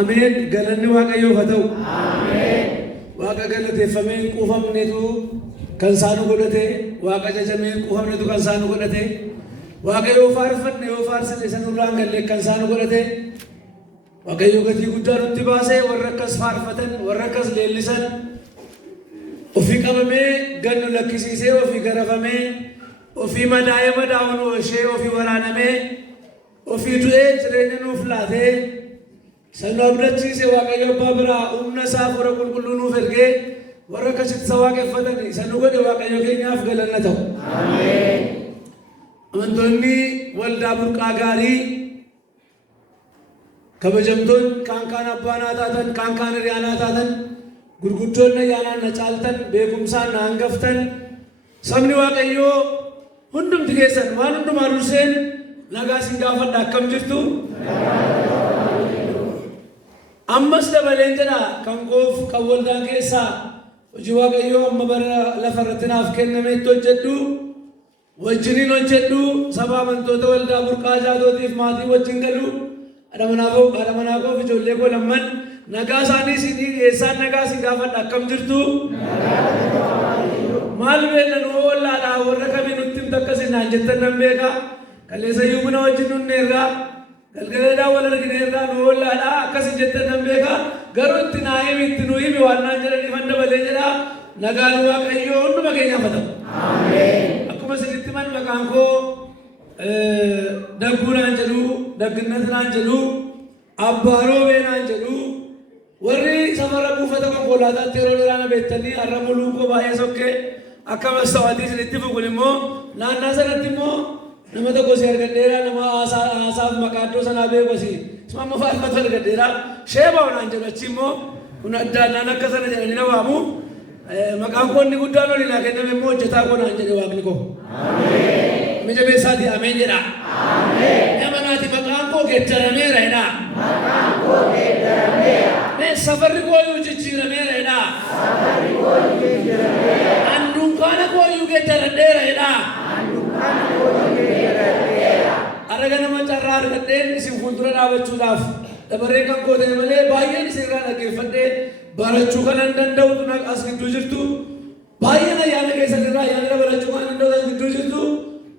Ameen. Galanni Waaqayyoo haa ta'u. Ameen. Waaqa galateeffamee quufamnetu kan isaan godhate, Waaqa jajamee quufamnetu kan isaan godhate, Waaqayyoo faarfanne yoo faarsine sanurraan galee kan isaan godhate, Waaqayyoo gatii guddaa nutti baasee warra akkas faarfatan, warra akkas leellisan, ofii qabamee gannu lakkisiisee, ofii garafamee, ofii madaa'ee madaa'uun ishee ofii waraanamee, ofii du'ee jireenya nuuf laatee, sanu abdachiise Waaqayyo abbaa biraa humna isaa fura qulqulluu nuuf ergee warra akkasitti isa waaqeffatanii sanu godhe Waaqayyo keenyaaf galanna ta'u. Ameen. Amantoonni waldaa burqaa gaarii kabajamtoonni kaan abbaanaa taatan kaan hiriyaanaa taatan gurguddoonni ayyaanaan na caaltan beekumsaan na hangaftan sabni Waaqayyoo hundumti keessan waan hundumaa durseen nagaa isin gaafadha akkam jirtu? Ammas dabaleen jedha kan qoof kan waldaan keessaa hojii Waaqayyoo amma bara lafarratti naaf kennametti hojjedhu wajjiniin hojjedhu saba amantoota waldaa burqaa jaatootiif maatii wajjin galu haadha manaa koof ijoollee koo lamman nagaa isaanii isin dhiyeessaan nagaa isin gaafadha akkam jirtu? Maal beekna nu wallaadhaa warra kamiin nutti himta akkasin naan jettan nan beeka kaleessayyuu buna wajjin nunneerraa galgaleedhaan wal argineerraa nu wallaadhaa akkasin jettan nan beeka garuu itti naa himi itti nu himi waan naan jedhaniif an dabalee jedha nagaan Waaqayyoo hunduma keenyaaf haa ta'u. Ameen. Akkuma isinitti man maqaan koo dagguu naan jedhu dagginnat naan jedhu abbaa roobee naan jedhu warri safarra buufata konkolaataatti yeroo dheeraana beektanii har'a muluu koo baay'ee sokkee akka mastawaatii isinitti fuqun immoo naannaa sanatti immoo nama tokko si argadheeraa nama haasaaf maqaaddoo sanaa beekosi isuma immoo faarfatu argadheeraa sheebaa naan jedhu achi immoo kun addaannaan akka sana jedhanii na waamu maqaan koo inni guddaan olii naa kenname immoo hojjetaa koo naan jedhe waaqni koo. Ameen. Mijabeessaati ameen jedha. Ameen. Nama naati maqaan koo geeddarameera jedha. Maqaan koo geeddarameera. Mee safarri koo iyyuu jijjiirameera jedha. Safarri koo iyyuu jijjiirameera. Handunkaana koo iyyuu geeddaradheera jedha. Handunkaana koo iyyuu geeddaradheera. Araga nama carraa argadheen isin fuuldura dhaabachuudhaaf dabaree kan koo ta'e malee baay'een isinirraa dhaggeeffadhee barachuu kan hin danda'utu as gidduu jirtu baay'een ayyaana keessanirraa ayyaana barachuu kan hin danda'u as gidduu jirtu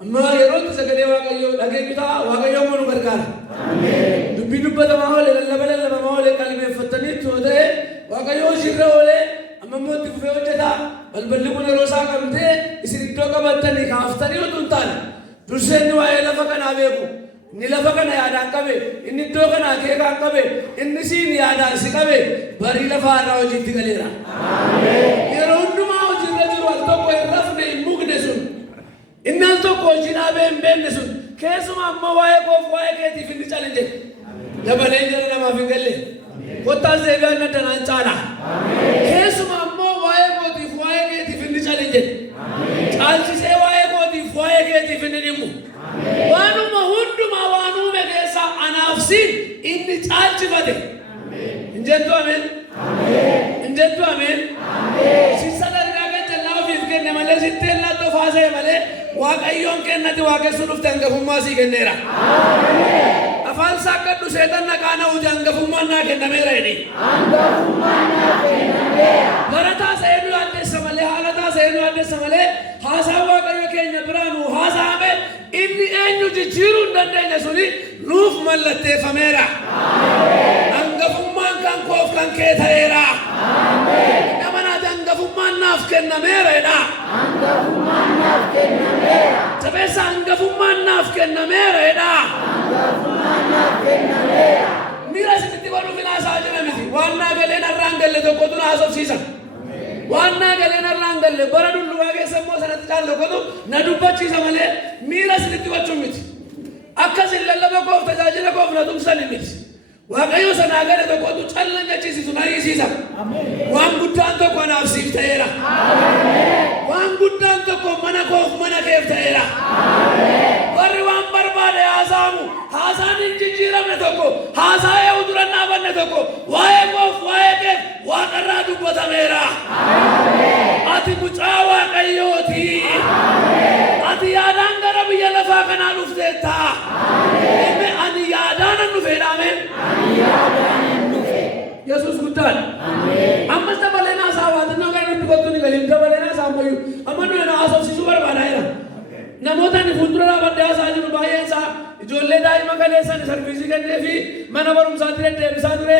amma yerootti sagalee Waaqayyoo dhageenyu ta'a Waaqayyoo immoo nu gargaara. Ameen. Dubbii dubbatamaa oolee lallabamaa oolee qalbeeffattanii yoo ta'e Waaqayyoo ishirra oolee amma immoo itti fufee hojjeta balballi kun yeroo isaa qabtee isin iddoo qabattanii kaaftanii otoo hin taane dursee inni waa'ee lafa kanaa beeku inni lafa kana yaadaan qabe inni iddoo kana akeekaan qabe inni siin yaadaan si qabe barii lafa irraa hojiitti galeera. Ameen. Yeroo hundumaa hojiirra jiru al tokko hin rafne hin mukne sun inni al tokko hojii dhaabee hin beekne sun keessuma ammoo waa'ee koof waa'ee keetiif inni cale jedhe dabalee jala namaaf hin galle kottaan seegaan addanaan caala keessuma ammoo waa'ee kootiif waa'ee keetiif inni cale jedhe caalchisee waa'ee kootiif waa'ee keetiif inni dhimmu waanuma hundumaa waan uume keessaa anaaf siin inni caalchifate. Injettu ameen. Injettu ameen. Si sadarkaa kan jallaa ofiif kenne malee sitti ellaattoo faasee malee Waaqayyoon kennati waaqessu dhufte hangafummaa sii kenneera. Afaan saakkadhu seetan naqaa na'uuti hangafummaan naa kennameera jedhi. Hangafummaan naa kennameera. Barataa seenuu addeessa malee haalataa seenuu addeessa malee haasaa Waaqayyo keenya biraa nuu haasa'ame inni eenyu jijjiiruu hin dandeenye suni nuuf mallatteeffameera. Hangafummaan kan koof kan kee ta'eera. Nama naati hangafummaan naaf kennameera jedha. Hangafummaan naaf kennameera. Jabeessa hangafummaan naaf kennameera jedha. Hangafummaan naaf kennameera. Miira isinitti baruuf hin haasaa jira miti. Waan naa galeen har'aan galle tokkotu na haasofsiisa. Waan naa galeen har'aan galle bara dullugaa keessa immoo sanatti caalu tokkotu na dubbachiisa malee miira isinitti bachuun miti. Akkasin lallaba koof tajaajila koof na tumsani miti. Waaqayyo sanaa gale tokkotu calla nyaachisiisu na hiisiisa. Waan guddaan tokko anaaf siif ta'eera. Waan guddaan tokko mana koof mana keef ta'eera. Warri waan barbaade haasa'amu haasaan hin jijjiiramne tokko haasaa'ee uturan dhaabanne tokko waa'ee koof waa'ee keef waaqarraa dubbatameera. Ati mucaa Waaqayyooti. Ati yaadaan gara biyya lafaa kanaa dhufteetta. Ani yaadaan an dhufeedha. Ameen. mana barumsaatti deddeebisaa ture.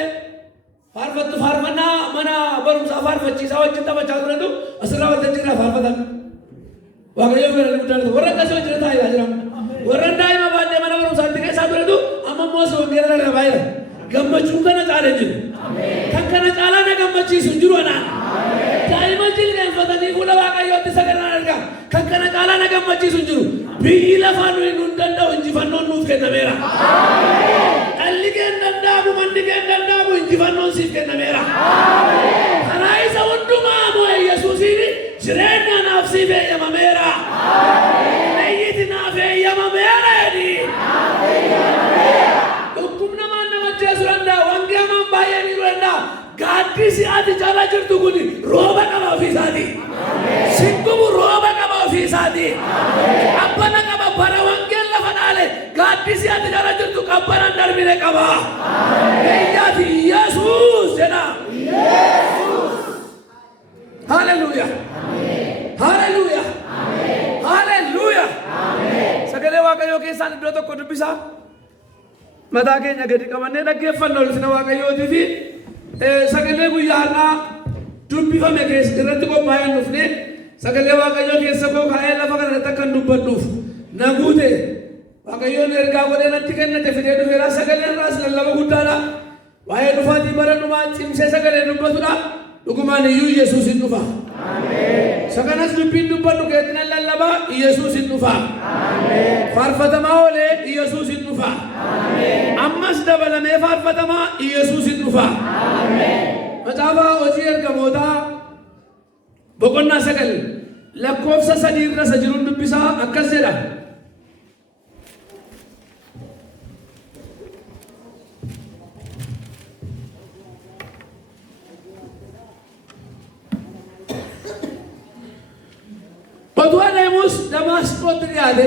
Faarfattu faarfannaa mana barumsaa faarfachiisaa wajjin taphachaa turetu asirraa waltajjiirraa faarfatan. Waaqayyo fedhan guddaan warra akkasii wajjin taa'aa jira. Warra daa'ima baay'ee mana barumsaatti keessaa turetu amma immoo wangeela lallabaa jira. Gammachuun kana caalee jiru. Kan kana caalaa na gammachiisu jiru anaan. Daa'ima jilbeenfatanii fuula Waaqayyootti sagadan argaa. Kan kana caalaa na gammachiisu jiru. Biyyi lafaa nuyi nun danda'u injifannoon nuuf kennameera. Dhalli keen danda'amu manni keen danda'amu injifannoon siif kennameera. Karaa isa hundumaa moo'e Yesuusiin jireenya naaf siif eeyyamameera. Eeyyiti naaf eeyyamameera jedhi. Dhukkubna maan nama ajjeesu danda'a. Wanti hamaan baay'ee miidhuu danda'a. Gaaddisi ati jala jirtu kun rooba qaba ofiisaati. Singubu rooba qaba ofiisaati. Qabbana qaba bara wangeen lafa dhaale. Gaaddisi ati jala jirtu qabbana darbine qaba. Eeyyaati Yesuus jedha. Haleluuyaa. Haleluuyaa. Haleluuyaa. Sagalee Waaqayyoo keessaan iddoo tokko dubbisaa. Mataa keenya gadi qabannee dhaggeeffannoo ulfina Waaqayyootii fi sagalee guyyaa har'aa dubbifame keessa irratti qophaa'ee dhufne sagalee Waaqayyoo keessa koo kaa'ee lafa kanarratti akkan dubbadhuuf na guute Waaqayyoon ergaa godhee natti kennate fidee dhufeera. Sagaleen irraas lallaba guddaadha. Waa'ee dhufaatii bara dhumaa cimsee sagalee dubbatudha. Dhugumaan iyyuu Yesuus hin dhufa. Saganas dubbiin dubbadhu keetina lallaba Yesuus hin dhufa. Faarfatamaa oolee Yesuus hin dhufa. Ammas dabalamee faarfatamaa Yesuus hin dhufa. Macaafa hojii ergamootaa boqonnaa 9 lakkoofsa 3 irra isa jiruun dubbisaa akkas jedha. Otuu adeemus Damaasqootti dhiyaate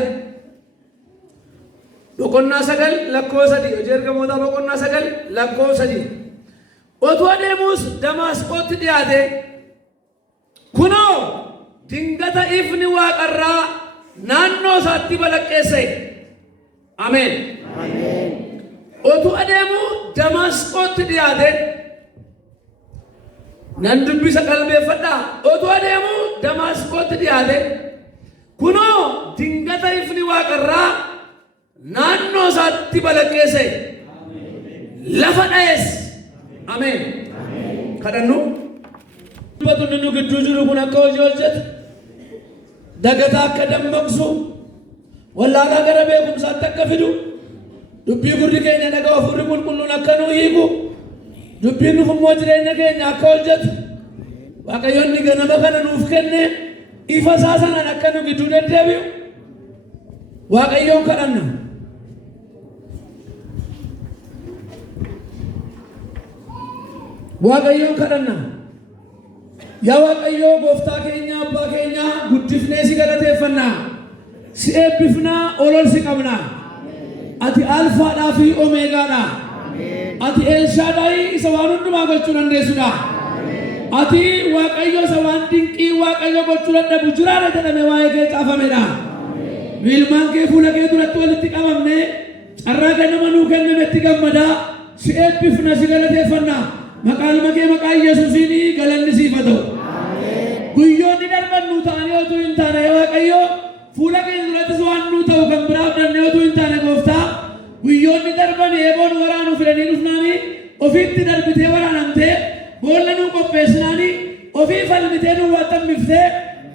boqonnaa 9 lakkoofsa 3 hojii ergamootaa boqonnaa 9 lakkoofsa 3 otuu adeemus Damaasqootti dhiyaate kunoo dingata ifni waaqarraa naannoo isaatti balaqqeesse. Ameen. Otuu adeemu Damaasqootti dhiyaate nan dubbisa qalbeeffadhaa. Otuu adeemu Damaasqootti dhiyaate kunoo dingata ifni waaqarraa naannoo isaatti balaqqeesse lafa dha'es. Ameen. Kadhannu. Dubbatu nu gidduu jiru kun akka hojii hojjetu dagataa akka dammaqsu wallaalaa gara beekumsaatti akka fidu dubbii gurri keenya dhagaa ofirri qulqulluun akka nu hiiku dubbiin nuuf immoo jireenya keenya akka hojjetu Waaqayyoon ganama kana nuuf kenne ifa isaa sanaan akka nu gidduu deddeebi'u Waaqayyoon kadhanna. Waaqayyoon kadhanna. Yaa Waaqayyoo gooftaa keenya abbaa keenya guddifnee si galateeffanna. Si eebbifna olol si qabna. Ati alfaadhaa fi omeegaadha. Ati Elshaadaay isa waan hundumaa gochuu dandeessudha. Ati Waaqayyo isa waan dinqii Waaqayyo gochuu dadhabu jiraadha jedhame waa'ee kee caafamedha. Ilmaan kee fuula kee duratti walitti qabamne carraa ganama nuu kennametti gammada. Si eebbifna si galateeffanna. Maqaan makee maqaa Yesuusiin galanni siif haa ta'u. Guyyoonni darban nuu ta'anii otuu hin taane Waaqayyo fuula keenya durattis waan nuu ta'u kan biraaf dannee otuu hin taane gooftaa guyyoonni darban eeboon waraanuu fidanii dhufnaanii ofiitti darbitee waraanamtee boolla nuu qopheessinaanii ofii falmitee nuu waxxammiftee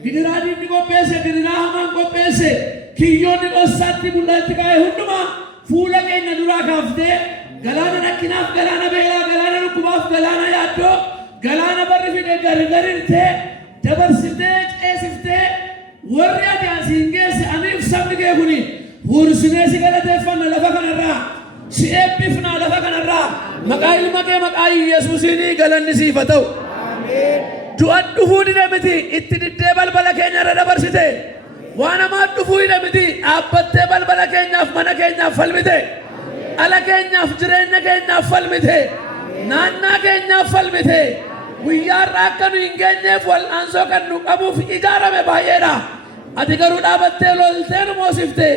gidiraa diinni qopheesse gidiraa hamaan qopheesse kiyyoonni dhossaatti mul'atti kaa'e hundumaa fuula keenya duraa kaaftee galaana rakkinaaf galaana beelaa galaana dhukkubaaf galaana yaaddoo galaana barri fide gargarirtee dabarsitee ceesiftee warri ati asiin geesse aniif sabni kee kuni huursinee si galateeffanna lafa kanarraa si eebbifna lafa kanarraa maqaa ilma kee maqaa Yesuusiin galanni siif haa ta'u. Du'a dhufuu dide miti itti diddee balbala keenya irra dabarsite waan hamaa dhufuu dide miti dhaabbattee balbala keenyaaf mana keenyaaf falmite. Ala keenyaaf jireenya keenyaaf falmite naannaa keenyaaf falmite guyyaa irraa akka nu hin geenyeef wal'aansoo kan nu qabuuf ijaarame baay'eedha. Ati garuu dhaabattee loltee nu moosifte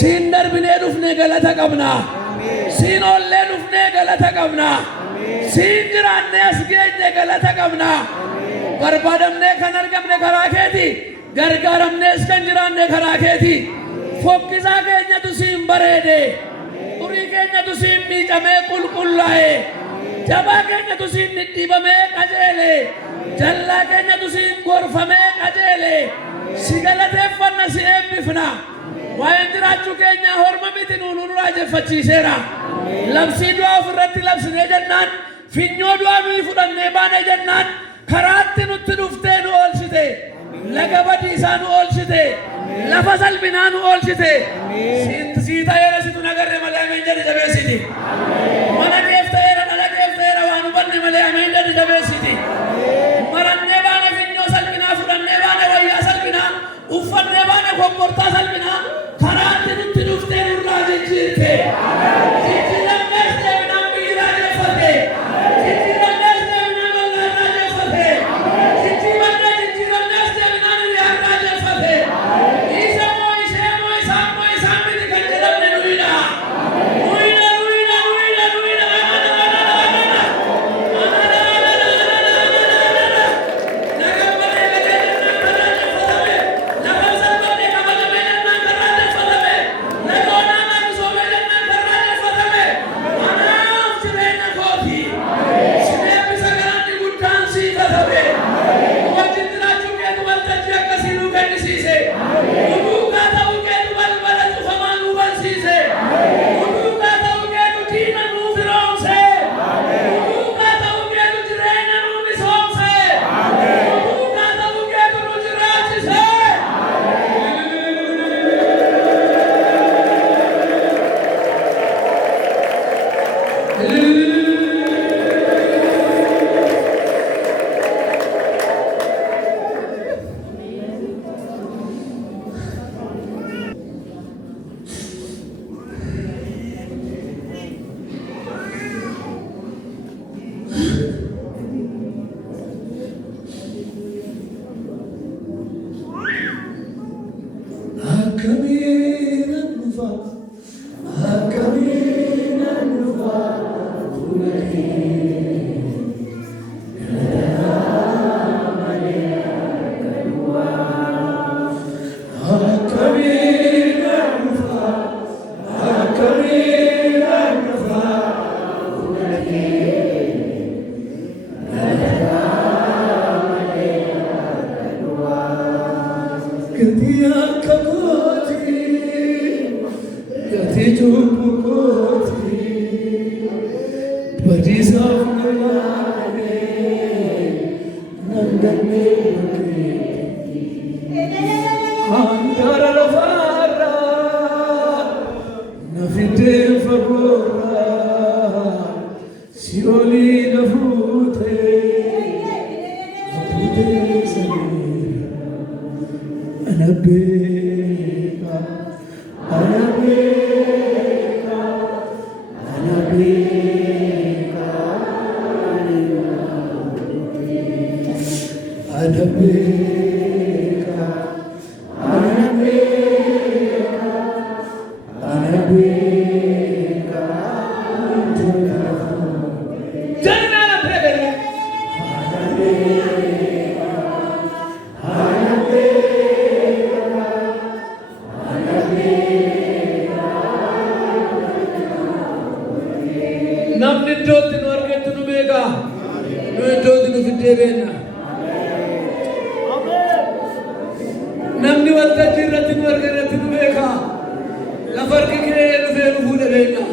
siin darbinee dhufne galata qabna. Siin ollee dhufnee galata qabna. Siin jiraannee as geenye galata qabna. Barbaadamnee kan argamne karaa keeti. Gargaaramnees kan jiraanne karaa keeti. Fokkisaa keenyatu siin bareede. Xurii keenyatu siin miicamee qulqullaa'e. Jabaa keenyatu siin dhidhiibamee qajeele. Jallaa keenyatu siin gorfamee qajeele. Si galateeffanna si eebbifna. Waa'een jiraachuu keenya horma miti nuun raajeffachiiseera. Labsii du'aa ofirratti labsinee jennaan, finyoo du'aa nuyi fudhannee baanee jennaan, karaatti nutti dhuftee nu oolchite. Laga badiisaa nu oolchite. Lafa salphinaa nu oolchite. Sii ta'eera situ nagarre malee ameen jedhe jabeessiti. Mana keef ta'eera dhala keef ta'eera waan hubanne malee ameen jedhe jabeessiti. Marannee baane finyoo salphinaa fudhannee baane wayyaa salphinaa uffannee baane kombortaa salphinaa karaatti nutti dhuftee nurraa jijjiirte. Jijjiiramnees deebinaan biyyi raajeffate. Jijjiiramnees deebinaan bal'aan raajeffate. Jijjiiramnees deebinaan hiriyaan raajeffate. Isa moo ishee moo isaan miti kan jedhamne nuyidha. Nuyidha. Namni iddootti nu argattu nu beeka. Nu iddootti nu fiddee beekna. Namni waltajjii irratti nu arga irratti nu beeka. Lafa harki kee dhufee nu fuudhe beekna.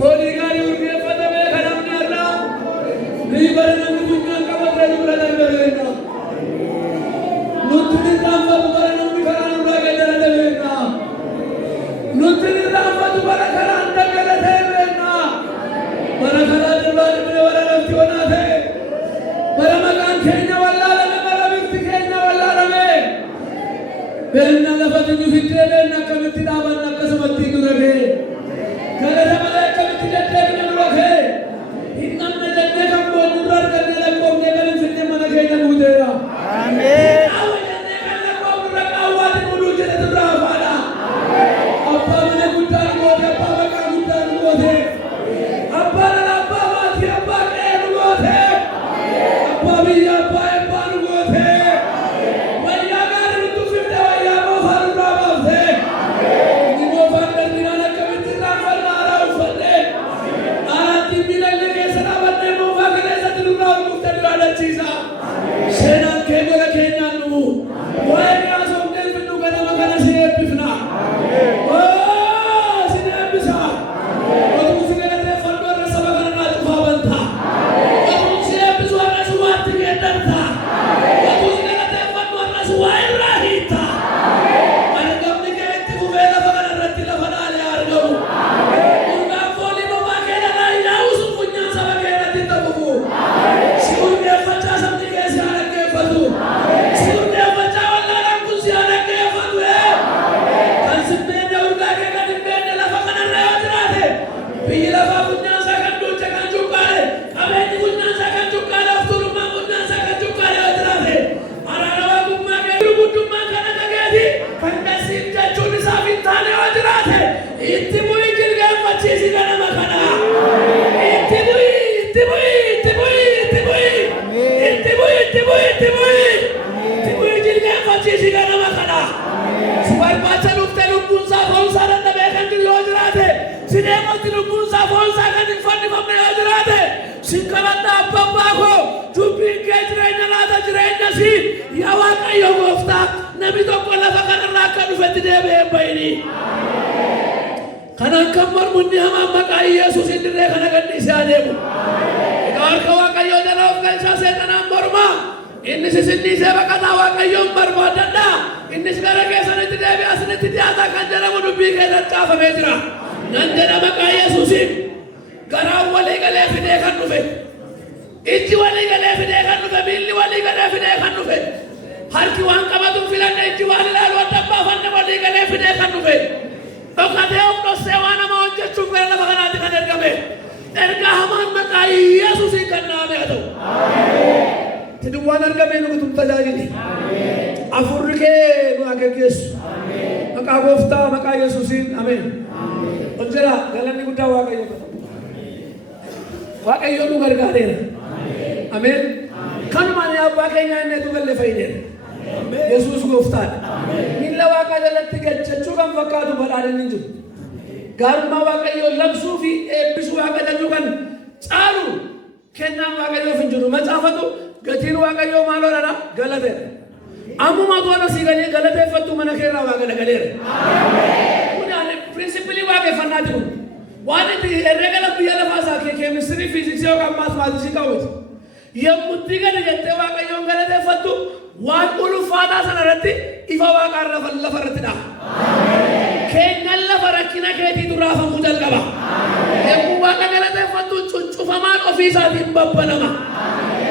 Horii gaarii urgeeffatame kan namni irraa ni bara namni funyaan qabatee nu bira darbe beekna. Nutti dirraanfatu bara namni karaa nurraa galgalate beekna. Nutti dirraanfatu bara karaan daggalate beekna. Bara karaa durbaa dibne bara lafti wanaate. Bara maqaan keenya wallaalame bara bifti keenya wallaalame. Beekna lafati nu fiddee beekna akkamitti dhaabanna akkasumatti dura ga'e. Galata malee akkamitti deddeebine dura ga'e. Hin namne jennee kan boonu dura arganne lakkoofnee kan hin finne mana keenya guuteera. Ameen. Abbaa mana guddaa gootee gammachiisa. Seenaan kee gola keenyaan dhufu. Waa'ee haasofnee fiduu ganama kana si eebbifna. Si eebbisa. Otuu si galateeffannoo irra saba kanarraa cufaa bantaa. Otuu si eebbisu har'as waatti geeddarta. Otuu si galateeffannoo har'as waa irraa hiitta. Argamni kee itti fufee lafa kanarratti lafa dhaalee argamu. Urgaan foolii bobaa kee jalaa yaa'u sun funyaan saba kee irratti ta'ufu. Si urgeeffachaa sabni kee si haa dhaggeeffatu. Si urgeeffachaa wallaalaan kun si haa dhaggeeffatu. Kan simbeenye urgaa kee kan hin beekne lafa kanarra yoo jiraate biyyi lafaa funyaan isaa kan duuche kan cuqqaale qabeenyi funyaan isaa kan cuqqaale of tuulummaan funyaan isaa kan cuqqaale yoo jiraate araara waaqummaa kee gurguddummaan kan akka keeti kan dasiif jechuun isaaf hin taane yoo jiraate itti bu'ii jilgeenfachiisi ganama kana. Itti bu'ii, itti bu'ii, itti bu'ii, itti bu'ii, itti bu'ii, itti bu'ii, itti bu'ii, itti bu'ii jilgeenfachiisi ganama kana. Si barbaacha dhuftee lubbuun isaa foonsaa dadhabee kan jiru yoo jiraate si deematti lubbuun isaa foonsaa kan hin fannifamne yoo jiraate sin kadhadha abbaa koo dubbiin kee jireenya laata jireenya si yaa Waaqayyo gooftaa namni tokko lafa kanarraa akka dhufetti deebi'ee hin bayini. Kanaan kan mormunni hamaan maqaa Yesuus hin dirree kana gadhiisee adeemu. Egaa harka Waaqayyoo jala of galchaa seexanaan mormaa. Innis isin dhiisee baqataa Waaqayyoon barbaadadha. Innis gara keessanitti deebi'aa isinitti dhiyaataa kan jedhamu dubbii keessatti caafamee jira. Nan jedha maqaa Yesuusiin garaan walii galee fidee kan dhufe. Ijji walii galee fidee kan dhufe. Miilli walii galee fidee kan dhufe. Harki waan qabatuun filanne ijji waan ilaalu adda baafanne walii galee fidee kan dhufe. Dhokatee of dhossee waan nama hojjechuuf gara lafa kanaatti kan ergame. Ergaa hamaan maqaa Yesuusiin kan naame haa ta'u. Tidin waan argamee nu kutum tajaajili. Afurri kee nu agargeessu. Maqaa gooftaa maqaa Yesuusiin ameen. Ol jira galanni guddaa Waaqayyo. Waaqayyo nu gargaareera. Ameen. Kanumaan abbaa keenya inni tu galle fayyideera. Yesuus gooftaadha. Miilla Waaqaa jalatti galchachuu kan fakkaatu badhaadhaan hin jiru. Gaarummaa Waaqayyoo labsuu fi eebbisuu Waaqa jechuu kan caalu kennaan Waaqayyoof hin jiru. Macaafatu gatiin Waaqayyoo maaloo dhala galateera. Ammuma tola si galateeffattu mana keerraa Waaqa dhagaleera. Kun ani pirinsipilii waaqeffannaati kun. Waan itti herrega biyya lafaa isaa keemistirii fiiziksii yookaan maatimaatiksii qabuuti. Yommutti gadi jettee Waaqayyoon galateeffattu waan ulfaataa sana irratti ifa Waaqaa lafa irratti dha'a. Keenyan lafa rakkina keetiitu raafamuu jalqaba. Yommuu Waaqa galateeffattu cuncufamaan ofii isaatiin babbanama.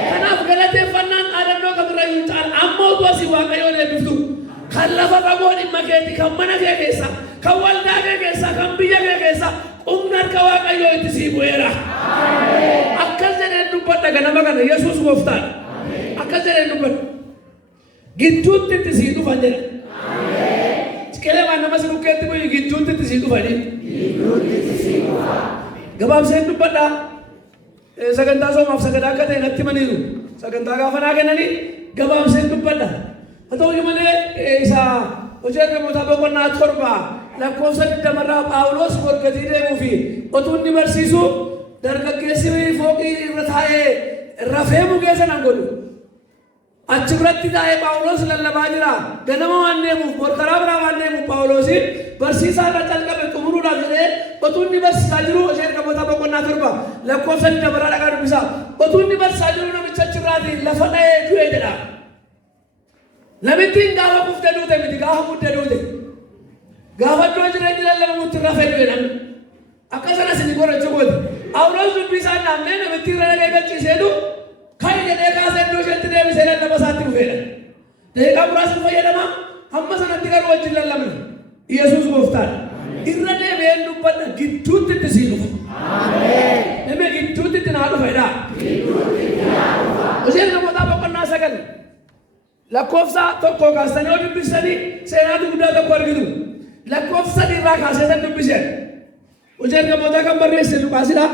Kanaaf galateeffannaan dhaadannoo kamirra hin caala amma utuu asii Waaqayyoon eebbiftu kan lafa fagoo dhimma keeti kan mana kee keessa kan waldaa kee keessa kan biyya kee keessa humna harka Waaqayyoo itti sii bu'eera. Akkas jedheen dubbadha ganama kana Yesuus gooftaadha. Akkas jedheen dubbadha. Gidduutti itti sii dhufan jedha. Ciqilee waan nama si bukkeetti bu'ii gidduutti itti sii dhufanii. Gabaabseen dubbadha. Sagantaa soomaaf sagadaa akka ta'e natti maniiru. Sagantaa gaafa naa kennanii gabaabseen dubbadha. Haa ta'u malee isa hojii ergamootaa boqonnaa 7 lakkoofsa 20 Phaawulos morgatii deemuu fi otuu inni barsiisu dargaggeessi fooqii irra taa'ee rafee mugee sanaan godhu. Achi biratti taa'ee Phaawulos lallabaa jira. Ganama waan deemuuf morkaraa biraa waan deemuuf Phaawulosiin barsiisaa irra calqabe xumuruudhaaf jedhee otuu inni barsiisaa jiru hojii ergamootaa boqonnaa 7 lakkoofsa 20 dhagaa dubbisaa. Otuu inni barsiisaa jiru namicha achirraatiin lafa dha'ee du'e jedha. Namittiin gaafa kuftee duute miti gaafa muddee duute. Gaafa iddoo jireenyi lallabamutti rafee du'e namni. Akkasana isin gorachuu gooti. Phaawulos dubbii isaa naannee namittiin irra dhagee galchiisee du kan jedhee kaasee iddoo isheetti deebisee lallaba isaatti dhufeedha. Deeqaa muraasni fayyadama hamma sanatti garuu wajjin lallabna. Yesuus gooftaadha. Irra deebi'een dubbadha gidduutti itti sii dhufa. Namni gidduutti itti naa dhufedha. Hojii ergamootaa boqonnaa 9 lakkoofsa 1 kaastanii yoo dubbisanii seenaa guddaa tokko argitu. Lakkoofsa 3 irraa kaasee san dubbisee. Hojii ergamootaa kan barreesse Luqaasidha.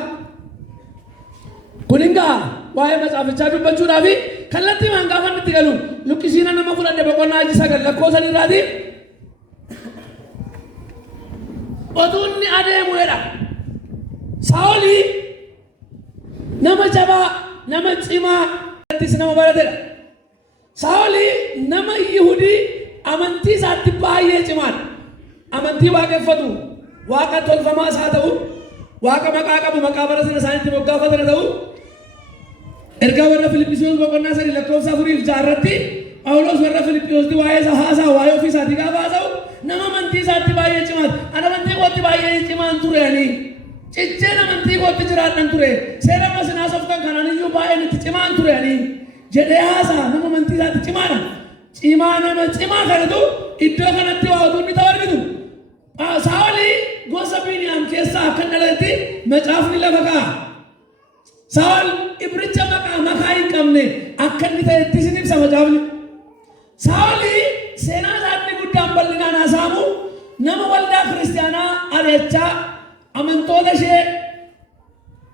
Kun egaa waa'ee macaafichaa dubbachuudhaaf kallattii maan gaafa itti galu Luqqisiina nama fudhadhe boqonnaa 9 lakkoofsa 3 irraati. Otuu inni adeemuudha. Saa'olii nama jabaa nama cimaa nama baratedha. Saa'oli nama Yihudii amantii isaatti baay'ee cimaadha. Amantii waaqeffatu, waaqa tolfamaas haa ta'u, waaqa maqaa qabu maqaa bara sana isaaniitti moggaafatan haa ta'u, ergaa warra Filiphisiyoos boqonnaa 3:4-6 Phaawulos warra Filiphisiyoositti waa'ee isaa haasaa waa'ee ofii isaatii gaafa haasa'u nama amantii isaatti baay'ee cimaadha. Ana amantii kootti baay'ee cimaan ture ani. Cicheen amantii kootti jiraadhan ture. Seera amma sinaa softan kanaan iyyuu baay'een itti cimaan ture ani. Jedhee haasaa nama amantii isaatti cimaadha. Cimaa nama cimaa kanatu iddoo kanatti waa utuu inni ta'u argitu. Saa'oli gosa Biniyaam keessaa akka dhalatetti macaafni lafa kaa'a. Saa'ol ibricha makaa hin qabne akka inni ta'etti isin ibsa macaafni. Saa'oli seenaa isaatti guddaan bal'inaan haasa'amu nama waldaa kiristaanaa ari'achaa amantoota ishee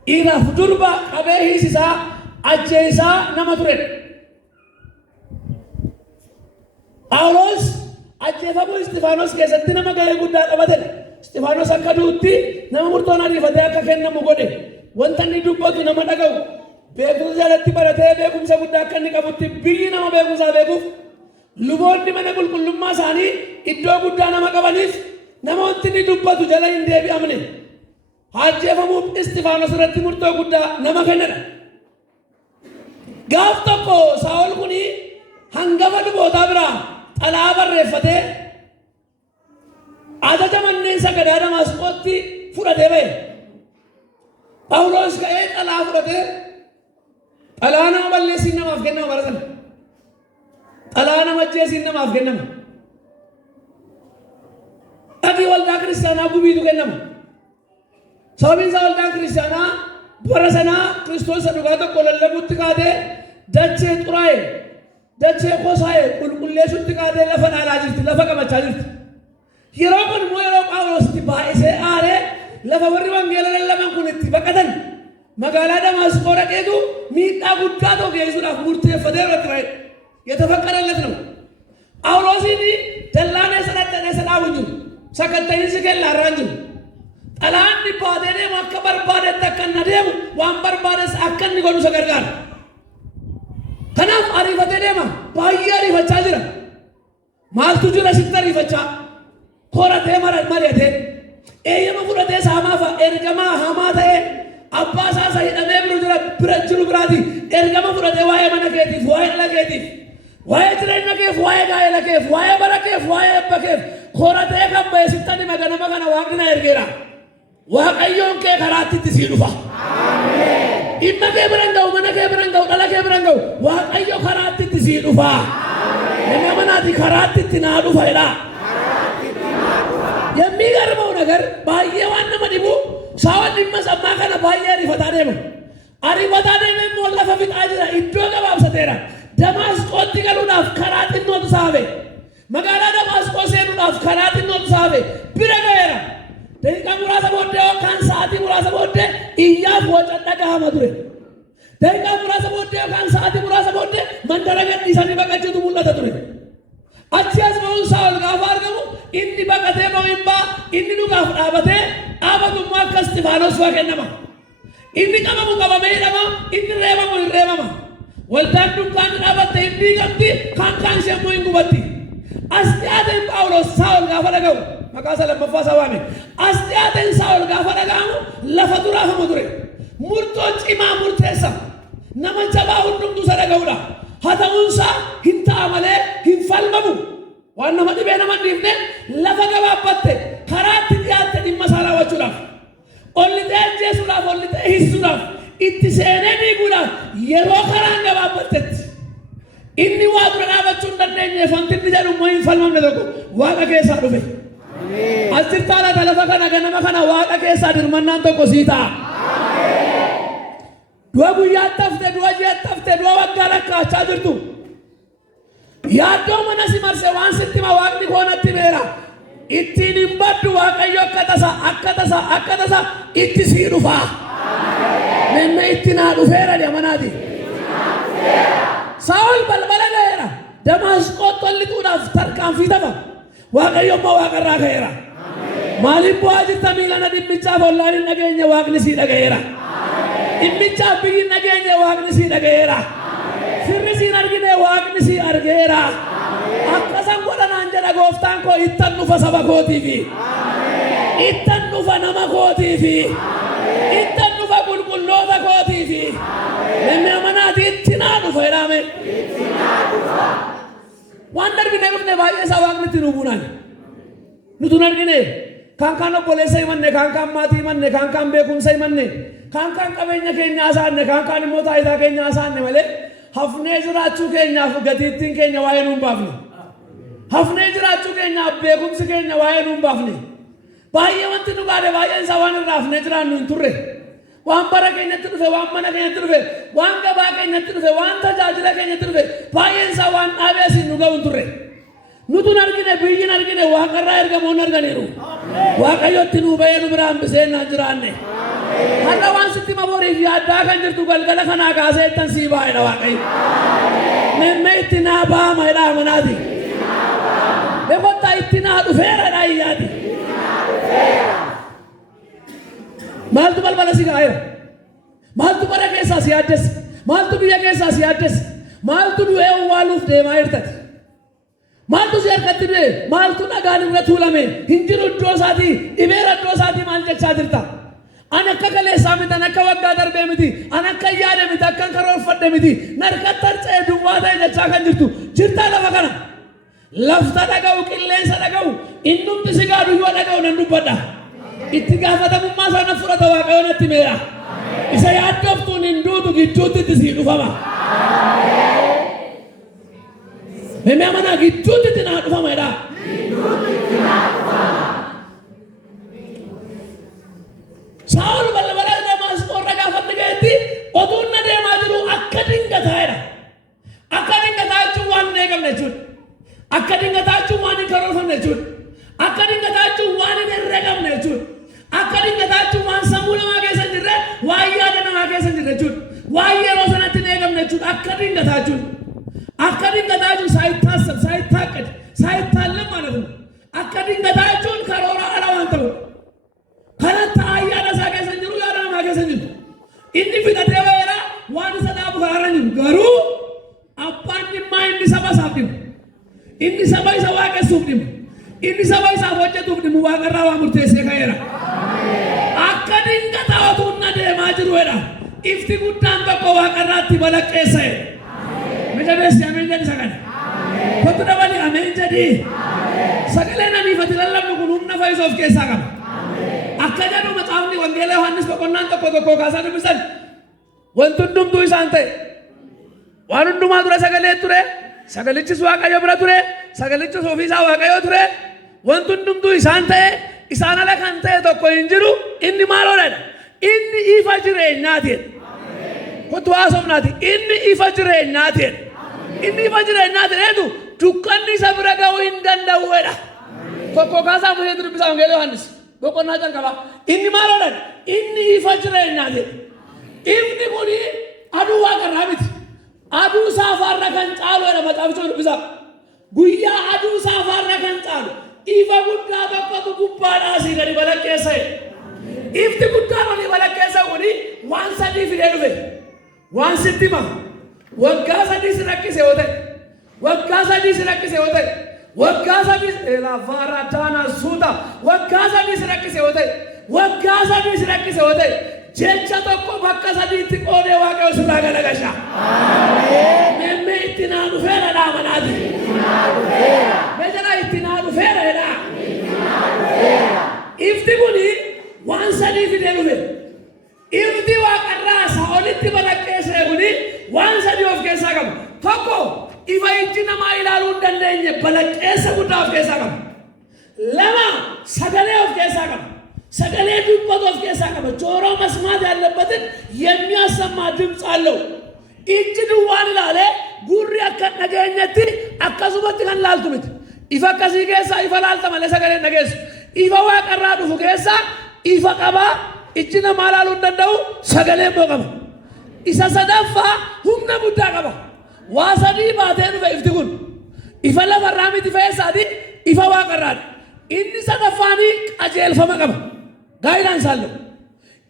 dhiiraaf durba qabee hiisisaa ajjeesaa nama turedha. Phaawulos ajjeefamuu Isxifaanos keessatti nama gahee guddaa qabatedha. Isxifaanos akka du'utti nama murtoon ariifatee akka kennamu godhe. Wanta inni dubbatu nama dhaga'u. Beekumsa jalatti baratee beekumsa guddaa akka inni qabutti biyyi nama beekumsaa beekuuf luboonni mana qulqullummaa isaanii iddoo guddaa nama qabaniif nama wanti inni dubbatu jala hin deebi'amne. Ajjeefamuuf Isxifaanos irratti murtoo guddaa nama kennedha. Gaaf tokko Saa'ol kuni hangafa lubootaa biraa xalaa barreeffatee ajaja manneen sagadaa Damaasqootti fudhatee ba'e. Phaawulos ka'ee xalaa fudhatee xalaa nama balleessiin namaaf kennama bara sana. Xalaa nama ajjeesiin namaaf kennama. Dhaqii waldaa kiristaanaa gubiitu kennama. Sababiin isaa waldaan kiristaanaa bara sanaa Kiristoos dhugaa tokko lallabuutti kaatee dachee xuraa'e, dachee qosaa'e qulqulleessuutti kaatee lafa dhaalaa jirti, lafa qabachaa jirti. Yeroo kun immoo yeroo Phaawulositti baay'isee aaree lafa warri wangeela lallaban kun itti baqatan magaalaa Damaasqoo dhaqeetu miidhaa guddaa tokko geessuudhaaf murteeffatee irratti raa'e. Yetafakkareለት ነው። ጳውሎስኒ ደላኔ ሰለጠነ ሰላም እንጂ ሰከተይስ ከላራንጂ ጠላን ባደኔ ማከበር ባደ ተከነደም ዋንበር ባደስ አከን ጎኑ ሰገርጋር ከናፍ አሪፈተ ደማ ባየሪ ፈቻ ጅራ ማልቱ ጅራ ሲተሪ ፈቻ ኮረቴ መረቴ ኤየመ ፍረቴ ሳማፋ ኤርገማ ሃማተ አባሳ ሳይደሜ ብሩ ጅራ ብረጅሩ ብራቲ ኤርገማ ፍረቴ ዋየ መነኬቲ ዋየ ለኬቲ ዋየ ትረነኬፍ ዋየ ጋየለኬፍ ዋየ በረኬፍ ዋየ በኬፍ ኮረቴ ከበ ሲተኒ መገነ መገነ ዋግና ኤርጌራ ዋቀዮን ከ ከራቲት ሲሉፋ አሜን ኢመከ ብረንጋው መነከ ብረንጋው ደለከ ብረንጋው ዋቀዮ ከራቲት ሲሉፋ አሜን ለማናቲ ከራቲት ናዱፋ ይላ የሚገርመው ነገር ባየዋን መዲቡ ሳወን ይመሰማ ከነ ባየ ሪፈታ ደም ሞለፈ ፍጣጅራ ኢዶ ገባብሰቴራ ደማስቆ ትገሉናፍ ከራቲት ኖት ሳቤ መጋላ ደማስቆ ሰዱናፍ ከራቲት ኖት ሳቤ ብረገራ ደቂቃ ሙራሰ ቦደ ካን ሰዓቲ ሙራሰ ቦደ ኢያፍ ወጨደጋ መድረ ደቂቃ ሙራሰ ቦደ ካን ሰዓቲ ሙራሰ ቦደ መንደረገ ዲሰኒ በቀጭቱ ሙለተ ቱረ አቺያስ ነው ሳውል ጋፋር ገሙ ኢንዲ በቀቴ በሚባ ኢንዲ ዱጋፍ ዳበቴ አበቱ ማከ እስጢፋኖስ ወገነማ ኢንዲ ቀመሙ ቀመመ ደማ ኢንዲ ረባሙ ረባማ ወልዳን ዱካን ዳበቴ ኢንዲ ገምቲ ካንካን ሸሞ ኢንጉበቲ አስጢያተን ጳውሎስ ሳውል ጋፋር ገሙ መቃሰለ መፋሳዋሚ አስጢያተን ሳውል ጋፋር ገሙ ለፈቱራ ፈሙድሬ ሙርቶ ጪማ ሙርቴሳ ነመንጨባ ሁንዱም ዱሰረገውዳ ሀተሙንሳ ሂንታ አመሌ ሂንፈልመሙ ዋና መድቤ ነመንዲፍኔ ለፈገባበቴ ከራት ዲያተ ዲመሳላወቹዳፍ ኦልቴ ጄሱዳፍ ኦልቴ ሂሱዳፍ ኢትሴኔ ዲጉዳፍ የሮ ከራን ገባበቴት ኢኒ ዋዱራ በቹ እንደነኝ ፈንቲን ጀሩ ሞይ ፈልመም ነደቆ ዋቀ ከሳ ዱፌ አሜን አስርታላ ተለፈከና ገነመ ከና ዋቀ ከሳ ድርመናን ተቆ ሲታ ዱአ ጉያ ተፍተ ዱአ ጀተፍተ ዱአ ወጋረካ ቻጅርቱ ያዶ መነሲ መርሰ ዋን ሲቲማ ዋቅኒ ኮነቲ ቤራ ኢቲኒም በዱ ዋቀዮ አከተሳ ኢቲ ሲሩፋ አሜን ነነ ኢቲና ዱፌራ ለማናዲ ሳውል በልበለ ገራ ደማስቆ ጦልቱ ዳፍ ተርካን ፊተባ ዋቀዮ ማዋቀራ ገራ ማሊቦ አጅተ ሚላና ዲምጫ ፎላኒ ነገኘ ዋቅኒ ሲደገራ ኢምጫ ቢይ ነገኘ ዋቅኒ ሲደገራ Sirrisiin argine waaqni si argeera. Akkasan godhanaan jedha gooftaan koo ittan dhufa saba kootiifi. Ittan dhufa nama kootiifi. Ittan dhufa qulqulloota kootiifi. Namni amanaati ittinaa dhufa jedhame. Waan darbine dhufne baay'ee isaa waaqni itti nu buunaan. Nutu argine kan kan obboleessa himanne kan kan maatii himanne kan kan beekumsa himanne kan kan qabeenya keenya hasaanne kan kan immoo taayitaa keenya hasaanne malee hafnee jiraachuu keenyaaf gatiittiin keenya waa'ee nuun baafne. Hafnee jiraachuu keenyaaf beekumsi keenya waa'ee nuun baafne. Baay'ee wanti nu gaade baay'een isaa waan irraa hafnee jiraannu hin turre. Waan bara keenyatti dhufe, waan mana keenyatti dhufe, waan gabaa keenyatti dhufe, waan tajaajila keenyatti dhufe baay'een isaa waan dhaabee asiin nu ga'u hin turre. Nutu argine biyyin argine waaqarraa ergamoon arganiiru. Waaqayyotti nu ba'ee nu biraan biseenaan jiraanne. Har'a waan sitti maboriif yaaddaa kan jirtu galgala kanaa kaasee ittan sii baay'eedha waaqayyo. Memmee itti naa baama jedhaa amanaati. Beekottaa itti naa dhufeera dhaa iyyaati. Maaltu balbala si gaa'eera? Maaltu bara keessaa si yaaddes? Maaltu biyya keessaa si yaaddes? Maaltu du'ee awwaaluuf deemaa jirtati? Maaltu si harkatti du'e? Maaltu dhagaan irra tuulame? Hin jiru iddoo isaatii, dhibeera iddoo isaatii maal jechaa jirta? Ani akka kaleessaa miti, ani akka waggaa darbee miti, ani akka yaade miti, akka karoorfadhe miti, narkatti harca'ee duwwaa ta'e jechaa kan jirtu. Jirtaa lafa kana. Lafta dhaga'u, qilleensa dhaga'u, innumti si gaadu yoo dhaga'u nan dubbadha. Itti gaafatamummaa sana fudhata waaqayyoon natti meera. Isa yaaddoftuun hin duutu gidduutti itti sii dhufama. Memmee amanaa gidduutti itti naa dhufama jedha. Saa'ol balbala Damaasqoo irra gaafa dhaga'etti otuun na deemaa jiru akka dingataa jedha. Akka dingataa jechuun waan hin eegamne jechuudha. Akka dingataa jechuun waan hin karoorfamne jechuudha. Akka dingataa jechuun waan hin herregamne jechuudha. Akka dingataa jechuun waan sammuu namaa keessa hin jirre waan yaada namaa keessa hin jirre jechuudha. Waan yeroo sanatti hin eegamne jechuudha. Akka dingataa jechuudha. Akka dingataa jechuun saayitaasab, saayitaaqad, saayitaallee ማለት ነው. Akka dingataa jechuun karoora ala waan ta'u. Kanatti ayyaana isaa keessa jiru yaada namaa keessa jiru. Inni fixatee baheera waan isa dhaabu karaarra jiru. Garuu abbaan dhimmaa inni saba isaaf dhimma. Inni saba isa waaqessuuf dhimma. Inni saba isaaf hojjetuuf dhimma waaqarraa waa murteessee ka'eera. Akka dingataa otuun na deemaa jiru jedha. Ifti guddaan tokko waaqarraatti balaqqeessa jedha. Mejabeessi ameen jedhi sagale. Kottu dabali ameen jedhi. Sagalee namiifati lallabnu kun humna fayyisa of keessaa qaba. Akka jedhu maxaafni wangeela Yohaannis boqonnaan tokko tokko kaasaa dubbisan. Wanti hundumtuu isaan ta'e. Waan hundumaa dura sagalee ture. Sagalichis waaqayyo bira ture. Sagalichis ofii isaa waaqayyo ture. Wanti hundumtuu isaan ta'e. Isaan ala kan ta'e tokko hin jiru. Inni maaloodha? Inni ifa jireenyaati. Kottu haasofnaati. Inni ifa jireenyaati. Inni ifa jireenyaati jedhu dukkanni isa bira ga'uu hin danda'uudha. Tokko kaasaa museetu dubbisa wangeela Yohaannis. Boqonnaa jalqabaa. Inni maaloodha? Inni ifa jireenyaati. Ifni kuni aduu waaqarraa miti. Aduu saafaarra kan caalu jedha maxaaficha dubbisa. Guyyaa aduu saafaarra kan caalu ifa guddaa tokkotu gubbaadhaa asii gadi balaqqeessa. Ifti guddaan olii balaqqeessa kuni waan sadii fidee dhufe. Waan sitti hima. Waggaa sadii si rakkise yoo ta'e. Waggaa sadii si rakkise yoo ta'e. Waggaa sadii lafaarra daana suuta. Waggaa sadii si rakkise yoo ta'e. Waggaa sadii si rakkise yoo ta'e. Jecha tokko bakka sadiitti qoodee waaqayyo sirraa galagasha. Memmee itti naa dhufeera dhaa manaati. Meejana itti naa dhufeera jedhaa. Ifti kuni waan sadii fidee dhufe. Ifti waaqarraa Saa'olitti balaqqeesse kuni waan sadii of keessaa qaba. Tokko ifa ijji namaa ilaaluu hin dandeenye balaqqeessa guddaa of keessaa qaba. Lama sagalee of keessaa qaba. Sagalee dubbatu of keessaa qaba. ጆሮ መስማት ያለበትን የሚያሰማ ድምፅ አለው። እጅ ድዋን ይላል ጉሪ አከነገኘቲ አከሱበት ከን ላልቱምት ኢፋ ከሲ ኬሳ ኢፋ ላልተመለ ሰገሌ ነገስ ኢፋ ዋቀራ ዱፉ ኬሳ ኢፋ ቀባ እጅነ ማላሉ እንደው ሰገሌ ቦቀባ ኢሳ ሰዳፋ ሁምነ ቡዳ ቀባ ዋሰዲ ባቴኑ በኢፍትኩን ኢፋ ለፈራሚት ፈሳዲ ኢፋ ዋቀራ ኢኒ ሰዳፋኒ ቀጀልፈመ ቀባ ጋይዳንስ አለው።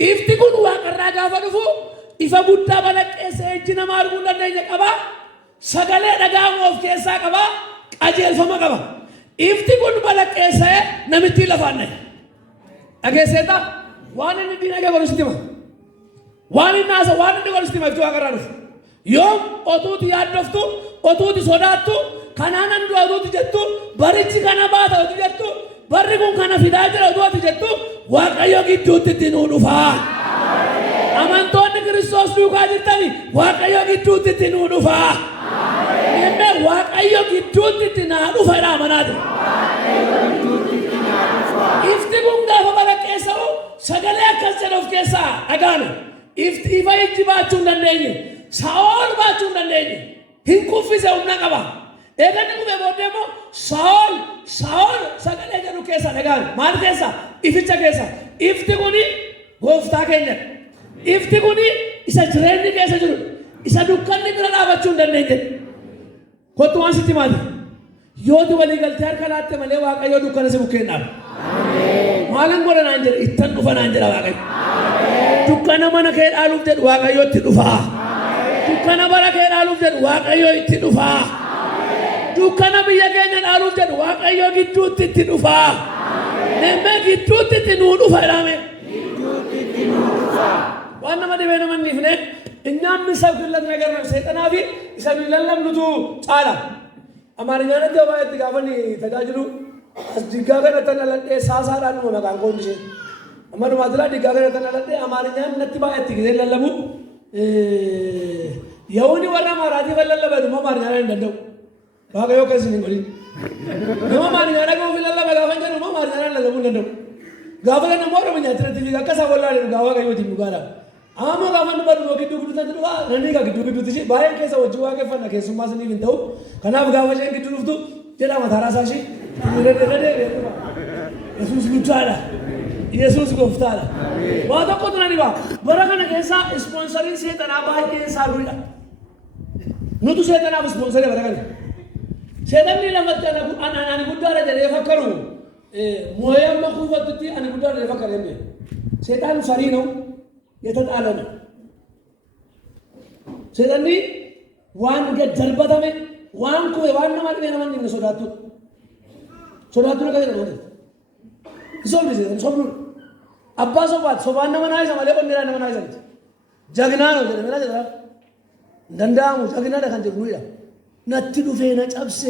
Ifti kun waaqarraa gaafa dhufu ifa guddaa balaqqeessa ejji nama arguu dandeenye qaba. sagalee dhaga'amu of keessaa qaba, qajeelfama qaba. Ifti kun balaqqeessee namitti lafaanne. Dhageesseeta waan inni diinagdee godhusitti hima. Waan inni haasa waan inni godhusitti hima ifti waaqarraa dhufu. Yoom otuuti yaaddoftu, otuuti sodaattu, kanaan andu otuuti jettu, barichi kana baata otu jettu, barri kun kana fidaa jira otuuti jettu, Waaqayyo gidduutti itti nuu dhufaa. Amantoonni Kiristoos duukaa jirtani Waaqayyo gidduutti itti nuu dhufaa. Emme Waaqayyo gidduutti itti naa dhufa jedha amanaati. Ifti kun gaafa balaqqeessa'u sagalee akkas jedha of keessaa dhagaame. Ifti ifa ijji baachuu hin dandeenye. Saa'ol baachuu hin dandeenye. Hin kuffise humna qaba. Eeganni kufe booddee immoo Saa'ol sagalee jedhu keessa dhagaame. Maal keessa? Ificha keessa. Ifti kuni gooftaa keenya. Ifti kuni isa jireenyi keessa jiru. Isa dukkanni bira dhaabachuu hin dandeenye. Kottu waan sitti maati? Yooti walii galtee harka laatte malee Waaqayyo dukkana si bukkeen dhaabu. Maalan godha naan jedha ittan dhufa naan jedha Waaqayyo. Dukkana mana kee dhaaluuf jedhu Waaqayyo itti dhufaa. Dukkana bara kee dhaaluuf jedhu Waaqayyo itti dhufaa. Dukkana biyya keenya dhaaluuf jedhu Waaqayyo gidduutti itti dhufaa. Nemmee gidduutti itti nuu dhufa jedhame. Waan nama dhibee nama hin dhiifne እኛም የምንሰብክለት ነገር ነው። ሰይጣናዊ ይሰብልለምኑቱ ጫላ አማርኛን ደባየት ጋፈኒ ተጋጅሉ አስዲጋገረ ተነለደ ሳሳራን ነው መጋን ኮንዲሽ አማሩ ማድላ ዲጋገረ ተነለደ አማርኛን ነጥባየት ጊዜ ለለቡ የውኒ ወራ ማራቲ በለለበ ደሞ አማርኛ ላይ እንደው ባገዮ ከዚህ ነው ደሞ አማርኛ ላይ ነው ለለበ ጋፈን ደሞ አማርኛ ላይ ለለቡ እንደው ጋፈለ ነው ወረኛ ትረቲ ጋከሳ ወላለ ጋዋ ጋዮ ዲሙ ጋራ አማ ጋፈን በዱ ወግዱ ግዱ ተድዋ ነኒጋ ግዱ ግዱ ትጂ ባየን ከሰ ወጅዋ ከፈና ከሱማ ስኒ ቢንተው ከናፍ ጋፈጀን ግዱ ልፍቱ ጀዳ ማታራሳሺ ለደረደ ኢየሱስ ጉዳላ ኢየሱስ ጎፍታላ ዋታ ቆጥና ዲባ በረከነ ከሳ ስፖንሰሪን ሰይጣና ባይከን ሳሩላ ኑቱ ሰይጣና ስፖንሰር በረከነ ሰይጣን ለመጠና አናናኒ ጉዳላ ደረ የፈከሩ ሞያም መኩፈትቲ አኒ ጉዳላ የፈከረ የሚ ሰይጣን ሰሪ ነው የተጣለ ነው ሰይጣን ዋን ገጀርበታሜ ዋን ኮ ዋን ማለት ነው ማን ነው ሶዳቱ ነው ከዚህ ነው ሶብሪ ሶብሩ አባ ሶባት ሶባና መናይ ሰማለ ቆንዲራ መናይ ሰምት ጀግና ነው ደረመና ደራ ደንዳሙ ጀግና ደካን ጀግኑ ይላ ነቲ ዱፌ ነጨብሴ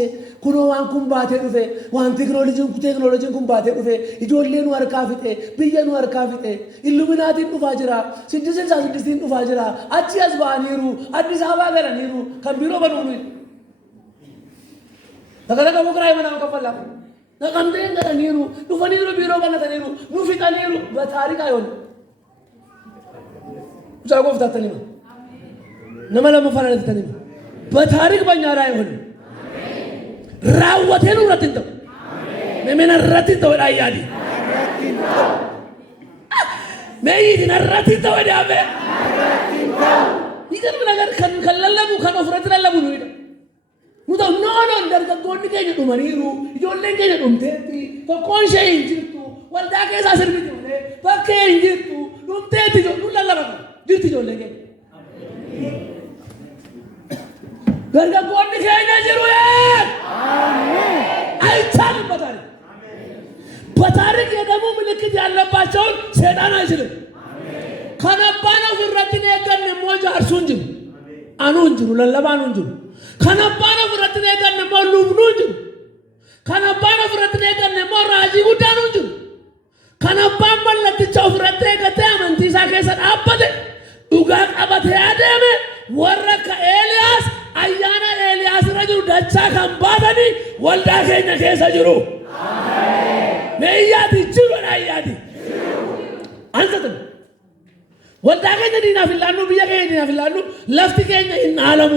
ኩኖ ዋን ኩምባቴ ዱፌ ዋን ቴክኖሎጂን ኩምባቴ ዱፌ ኢጆሌኑ አርካፊቴ ብየኑ አርካፊቴ ኢሉሚናቲ ዱፋ ጅራ 666 ዱፋ ጅራ አቺ አዝባኒሩ አዲስ አበባ ገረኒሩ ከቢሮ በኑሩ ተከለከ ወቅራይ መናም ከፈላ ነቀምቴን ገረኒሩ ዱፈኒሩ ቢሮ በነተኒሩ ኑፊታኒሩ በታሪክ አይሆን ዛጎፍታ ተኒማ ነመለሙ ፈራለት ተኒማ በታሪክ በእኛ ላይ አይሆን ራወቴኑ ረትንተው ነመና ረትንተው ዳያዲ ነይዲ ነረትንተው ዳበ ይገርም ነገር ከለለሙ ከኖፍረት ለለሙ ነው ይደ ሙቶ ኖ እንደርገጎን ከኝ ዱመኒሩ ይጆለን ከኝ ዱምቴቲ ኮንሸ እንጂቱ ወልዳ ከሳ ሰርቢቱ በከ እንጂቱ ዱምቴቲ ዱለለባ ጅርቲ ጆለን ከኝ ገርገጎን ከኝ ጅሩ አሜን አይቻልም በታሪክ የደሙ ምልክት ያለባቸውን ሰይጣን አይችልም ከነባነው ፍረትን የገን ሞጃ አርሱንጅ አኑንጅ ለለባኑንጅ ከነባነው ፍረትን የገን ሞሉብኑንጅ ከነባነው ፍረትን የገን ሞራጂ ጉዳኑንጅ ከነባን መለትቻው ፍረተ የገተ አመንቲሳ ከሰን አበደ ዱጋ ቀበተ ያደመ ወረከ ኤልያስ አያና ኤልያስ ረጁ ዳቻ ከምባተኒ ወልዳ ከኛ ከሰ ጅሩ ነያቲ ጅሩና ያቲ አንተም ወልዳ ከኛ ዲና ፍላኑ ብያ ከኛ ዲና ፍላኑ ለፍቲ ከኛ እናለሙ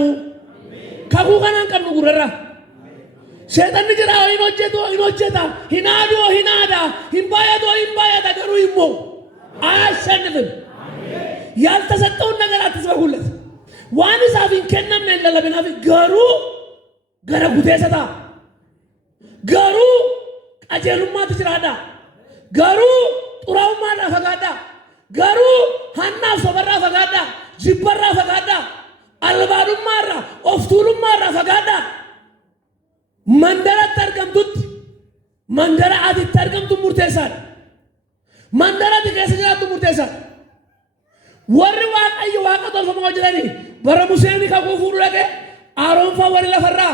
ከኩ ከናን ቀኑ ጉረራ ሰይጣን ጅራ ኢኖጀታ ሂናዶ ሂናዳ ሂምባያታ ገሩ ይሞ አያሸንፍም ያልተሰጠውን ነገር አትስበኩለት ዋን ሳፊን ከነም ለለበናፊ ገሩ ጉቴሰታ ገሩ አጀሉማ ትችራዳ ገሩ ጡራውማ ፈጋዳ ገሩ ሐና ሶበራ ፈጋዳ ጅበራ ፈጋዳ albaadummaarraa of tuulummaarraa fagaadhaa. Mandara targamtutti mandara ati targamtu murteessaadha. Mandara ati keessa jiraattu murteessaadha. Warri waaqayyo waaqa tolfamoo jedhanii bara Museenii kakuu fuudhu dhaqe Aroon fa'aa warri lafarraa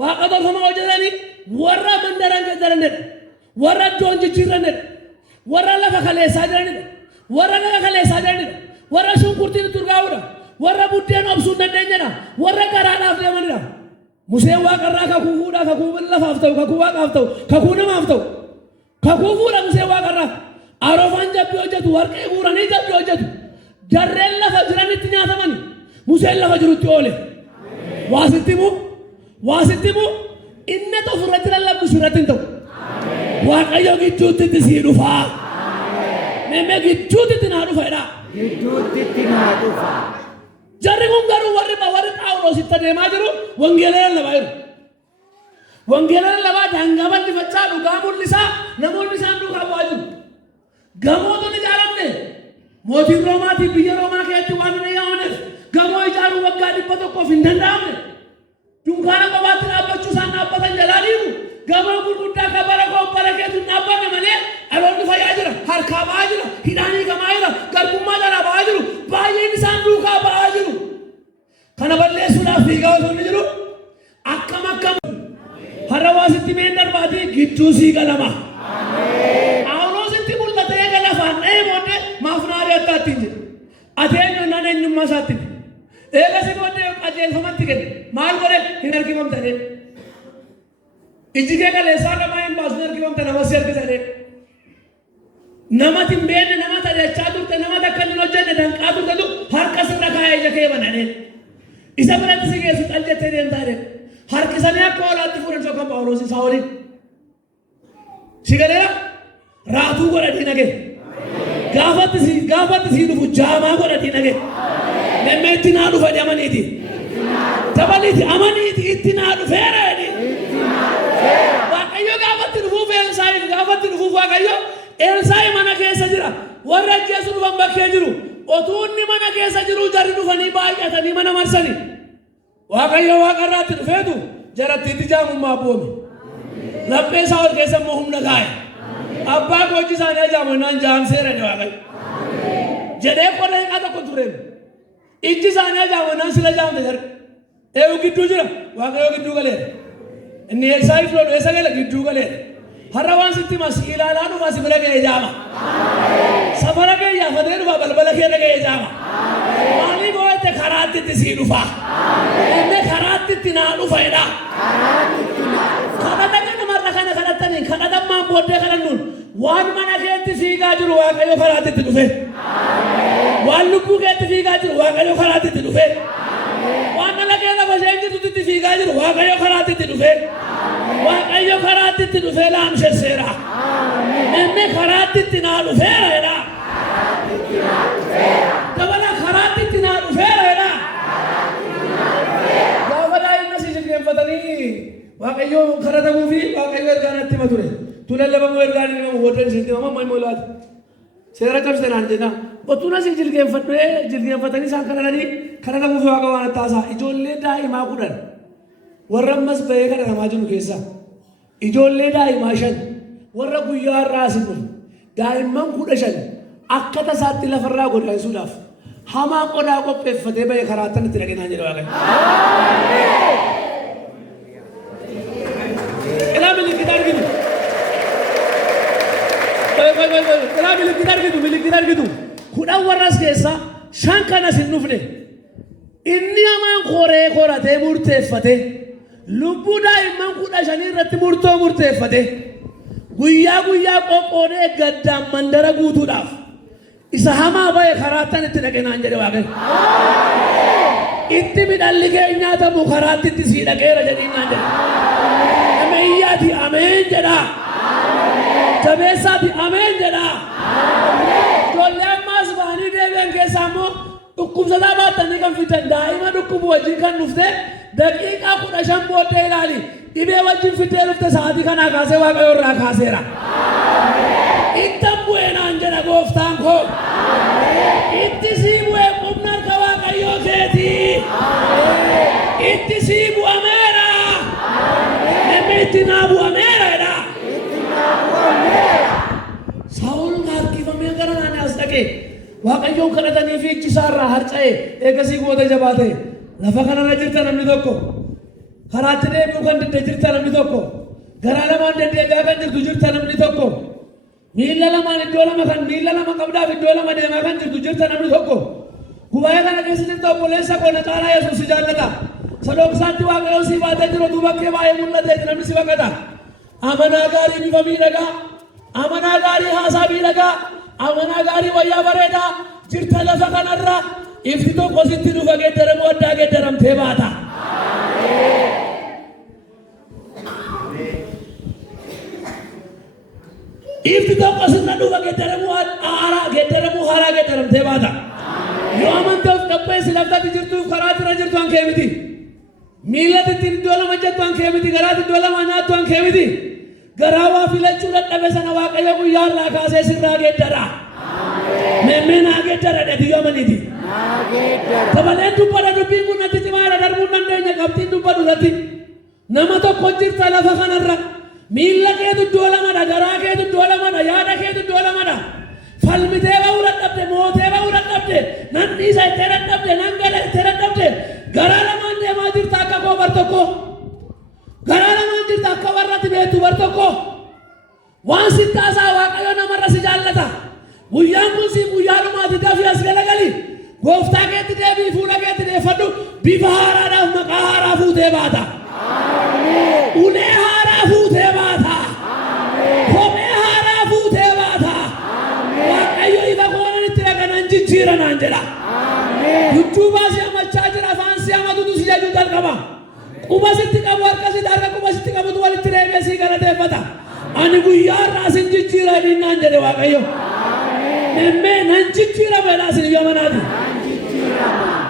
waaqa tolfamoo jedhanii warra mandaraan geeddarannedha. Warra iddoon jijjiirrannedha. Warra lafa kaleessaa jiranidha. Warra lafa kaleessaa jiranidha. Warra shunkurtiin turgaa'uudha. Warra buddeen obsuu hin dandeenyedha. Warra garaadhaaf deemanidha. Museen waaqarraa kakuu fuudhaa, kakuu lafaaf ta'u, kakuu waaqaaf ta'u, kakuu namaaf ta'u. Kakuu fuudha Museen waaqarraa. Aroofaan jabbii hojjetu, warqee guuranii jabbii hojjetu. Jarreen lafa jiranitti nyaatamani. Museen lafa jirutti oole. Waasitti mu inni ofirratti lallabbisu irratti hin ta'u. Waaqayyo gidduutti itti sii dhufaa. Meme gidduutti itti naa dhufa jedhaa. Gidduutti naa dhufa. Jarri kun garuu warri Phaawulos itti adeemaa jiru wangeela lallabaa jiru. Wangeela lallabaa daangaa bal'ifachaa dhugaa mul'isaa namoonni isaan duukaa bu'aa jiru. Gamootni ijaaramne mootiin Roomaatii biyya Roomaa keessatti waan hin yaa'amneef gamoo ijaaruu waggaa 100 hin danda'amne. Dunkaana qofaatti dhaabbachuu isaan dhaabbatan jalaa dhiibu. Gamoo gurguddaa akka bara kobbara keetu dhaabbanne malee dhaloonni fayyaa jira, harkaa ba'aa jira, hidhaanii gamaa jira, garbummaa jalaa ba'aa jiru, baay'een isaan duukaa ba'aa jiru. Kana balleessuudhaaf fiigaa osoo inni jiru akkam har'a waasitti meen darbaatii gidduu sii galama. Phaawulositti mul'atee galafaan dha'ee booddee maafnaarii akkaattiin jedhe. Ati eenyunnaan eenyummaa isaatti eegasi booddee qajeelfamatti kenne maal godhe hin argifamtane. Iji kee kaleessaa qamaa hin baasu hin argifamta namatti harkisane. Namatti hin beekne nama tajaajilaa turte nama takka hin hojjenne danqaa turtetu harka sirra kaa'ee ija kee banane. Isa biratti si geessu qaljettee deemtaa deemu. Harkisanii akka hoolaatti fuudhan sokkan Phaawulos isaa waliin. Si galeera raatuu godha diinagee. Gaafatti si dhufu jaamaa godha diinagee. Nemmee itti naa dhufa amaniiti. Dabaliiti amaniiti itti naa dhufeera jedhi. Waaqayyo gaafatti dhufuuf Elsaa'iif gaafatti dhufuuf Waaqayyo Elsaa'i mana keessa jira. Warra ajjeesu dhufan bakkee jiru. Otuu inni mana keessa jiru jarri dhufanii baay'atanii mana marsanii. Waaqayyo waaqarraatti dhufeetu jarattiitti jaamummaa bu'ame. Laphee isaa ol keessa immoo humna kaa'e. Abbaa hojii isaanii ajaa'amannaan jaamseera ni Waaqayyo. Jedhee qola hiiqaa tokko tureef. Ijji isaanii ajaa'amannaan sila jaamte jarri. Eewu gidduu jira. Waaqayyo gidduu galeera. Inni Elsaa'iif lolu eessa gale gidduu galeera. Har'a waan sitti masi ilaalaa dhufaa si bira ga'ee jaama. Safara kee yaafatee dhufaa balbala kee ga'ee jaama. Maaliif oolte karaatti itti sii dhufaa. Inni karaatti itti naa dhufa jedhaa. Kadhata namarra kana kadhatanii kadhatammaan booddee kadhannuun waan mana keetti fiigaa jiru Waaqayyo karaatti itti dhufe. Waan lubbuu keetti fiigaa jiru Waaqayyo karaatti itti dhufe. Waan dhala kee lafa isheen jirtutti itti fiigaa jiru Waaqayyo karaatti itti dhufe. Waaqayyo karaatti itti dhufee laamsesseera. Inni karaatti itti naa dhufeera jedhaa. Dabala karaatti itti naa dhufeera jedhaa. Gaafa daa'imna si jilbeenfatanii Waaqayyo kadhatamuu fi Waaqayyo ergaa natti hima ture. Tu lallabamuu ergaa ni himamu booddeen isintti himama amma immoo laata. Seera cabseenaan jenna. Ottuun asii jilbeenfatanii isaan kadhatamuu fi Waaqa waan attaasaa. Ijoollee daa'imaa 10 warra ammas bahee kadhatamaa jiru keessa. Ijoollee daa'imaa 5 warra guyyaa har'aa asin dhufu. Daa'imman 15 akka tasaatti lafarraa godaansuudhaaf hamaa qodaa qopheeffatee bahee karaattan itti dhaqinaan jedha Waaqayyo. Ilaa milikkita argitu. Ilaa milikkita argitu. 10 warras keessa 5 kanas hin dhufne. Inni hamaan koree koratee murteeffate. Lubbuu daa'imman 15 irratti murteeffate. Guyyaa qoqqoodee gaddaan mandara guutuudhaaf. Isa hamaa bahee karaattan itti dhaqinaan jedhe Waaqayyo. Itti midhalli kee nyaatamu karaatti itti sii dhaqeera jedhinaan jedhe. Ameyyaati ameen jedhaa. Jabeessaati ameen jedhaa. Ijoollee ammaas bahanii deebi'an keessaa immoo dhukkubsataa baattanii kan fidan daa'ima dhukkubu wajjin kan dhufte daqiiqaa 15 booddee ilaali. Dhibee wajjin fiddee dhufte sa'aatii kanaa kaasee Waaqayyo irraa kaaseera. Ittan bu'ee naan jedha gooftaan koo. Itti sii bu'ee humna harka Waaqayyoo keetii. ittisiibu ameera emitinabu ameera Saul harkifamee gara naan as dhaqe Waaqayyoon kadhatanii fi ichisaarraa harca'e eegasii goota jabaate lafa kanarra jirta namni tokko karaatti deebi'uu kan didde jirta namni tokko garaa lamaan deddeebi'aa kan jirtu jirta namni tokko miilla lamaan iddoo lama kan miilla lama qabdaaf iddoo lama deemaa kan jirtu jirta namni tokko gubaa'ee kana keessa jirta obboleessa koo na caalaa Yesuus si jaallata sadooqsaatti Waaqayyoon si baatee jiru duuba kee baay'ee mul'atee namni si baqata amanaa gaarii bifa miidhagaa amanaa gaarii haasaa miidhagaa amanaa gaarii wayyaa bareedaa jirta lafa kanarra ifti tokko sitti dhufa geeddaramu addaa geeddaramtee baata. Ifti tokko sirna dhufa geeddaramu haaraa geeddaramtee baata. Yoo amantee of qabbeessi laftatti jirtuuf karaa irra jirtu hankee miti. Miillatti ittiin iddoo lama jettu hankee miti. Garaatti iddoo lama nyaattu hankee miti. Garaa waa filachuu dadhabe sana Waaqayyo guyyaa irraa kaasee sirraa geeddara. Memmeen haa geeddara dhadhiyoo amaniiti. Dabaleen dubbadha dubbiin kun natti cimaadha darbuun dandeenya qabxiin dubbadhu irratti. Nama tokko jirta lafa kanarra. Miilla keetu iddoo lamadha, garaa keetu iddoo lamadha, yaada keetu iddoo lamadha. Falmitee ba'uu dadhabde, mootee ba'uu dadhabde, nan dhiisa itti dadhabde, nan gala itti dadhabde. Garaa lamaan deemaa jirta akka koo bar tokko. Garaa lamaan jirta akka warratti beektu bar tokko. Waan sitti haasaa Waaqayyo namarra si jaallata. Guyyaan kun si guyyaa dhumaati dafii as galagali. Gooftaa keetti deebii fuula keetti deeffadhu bifa haaraadhaaf maqaa haaraa fuutee baata. Ulee haaraa fuutee baata. Kophee haaraa fuutee baata. Waaqayyo ifa koonan itti dhaqanan jijjiira naan jedha. Dudduubaa si amachaa jira afaan si amatutu si jajuu jalqaba. Quba sitti qabu harka sitti harka quba sitti qabutu walitti deebee si galateeffata. Ani guyyaa irraa sin jijjiira naan jedhe Waaqayyo. Emme nan jijjiirame laasin yoo manaati.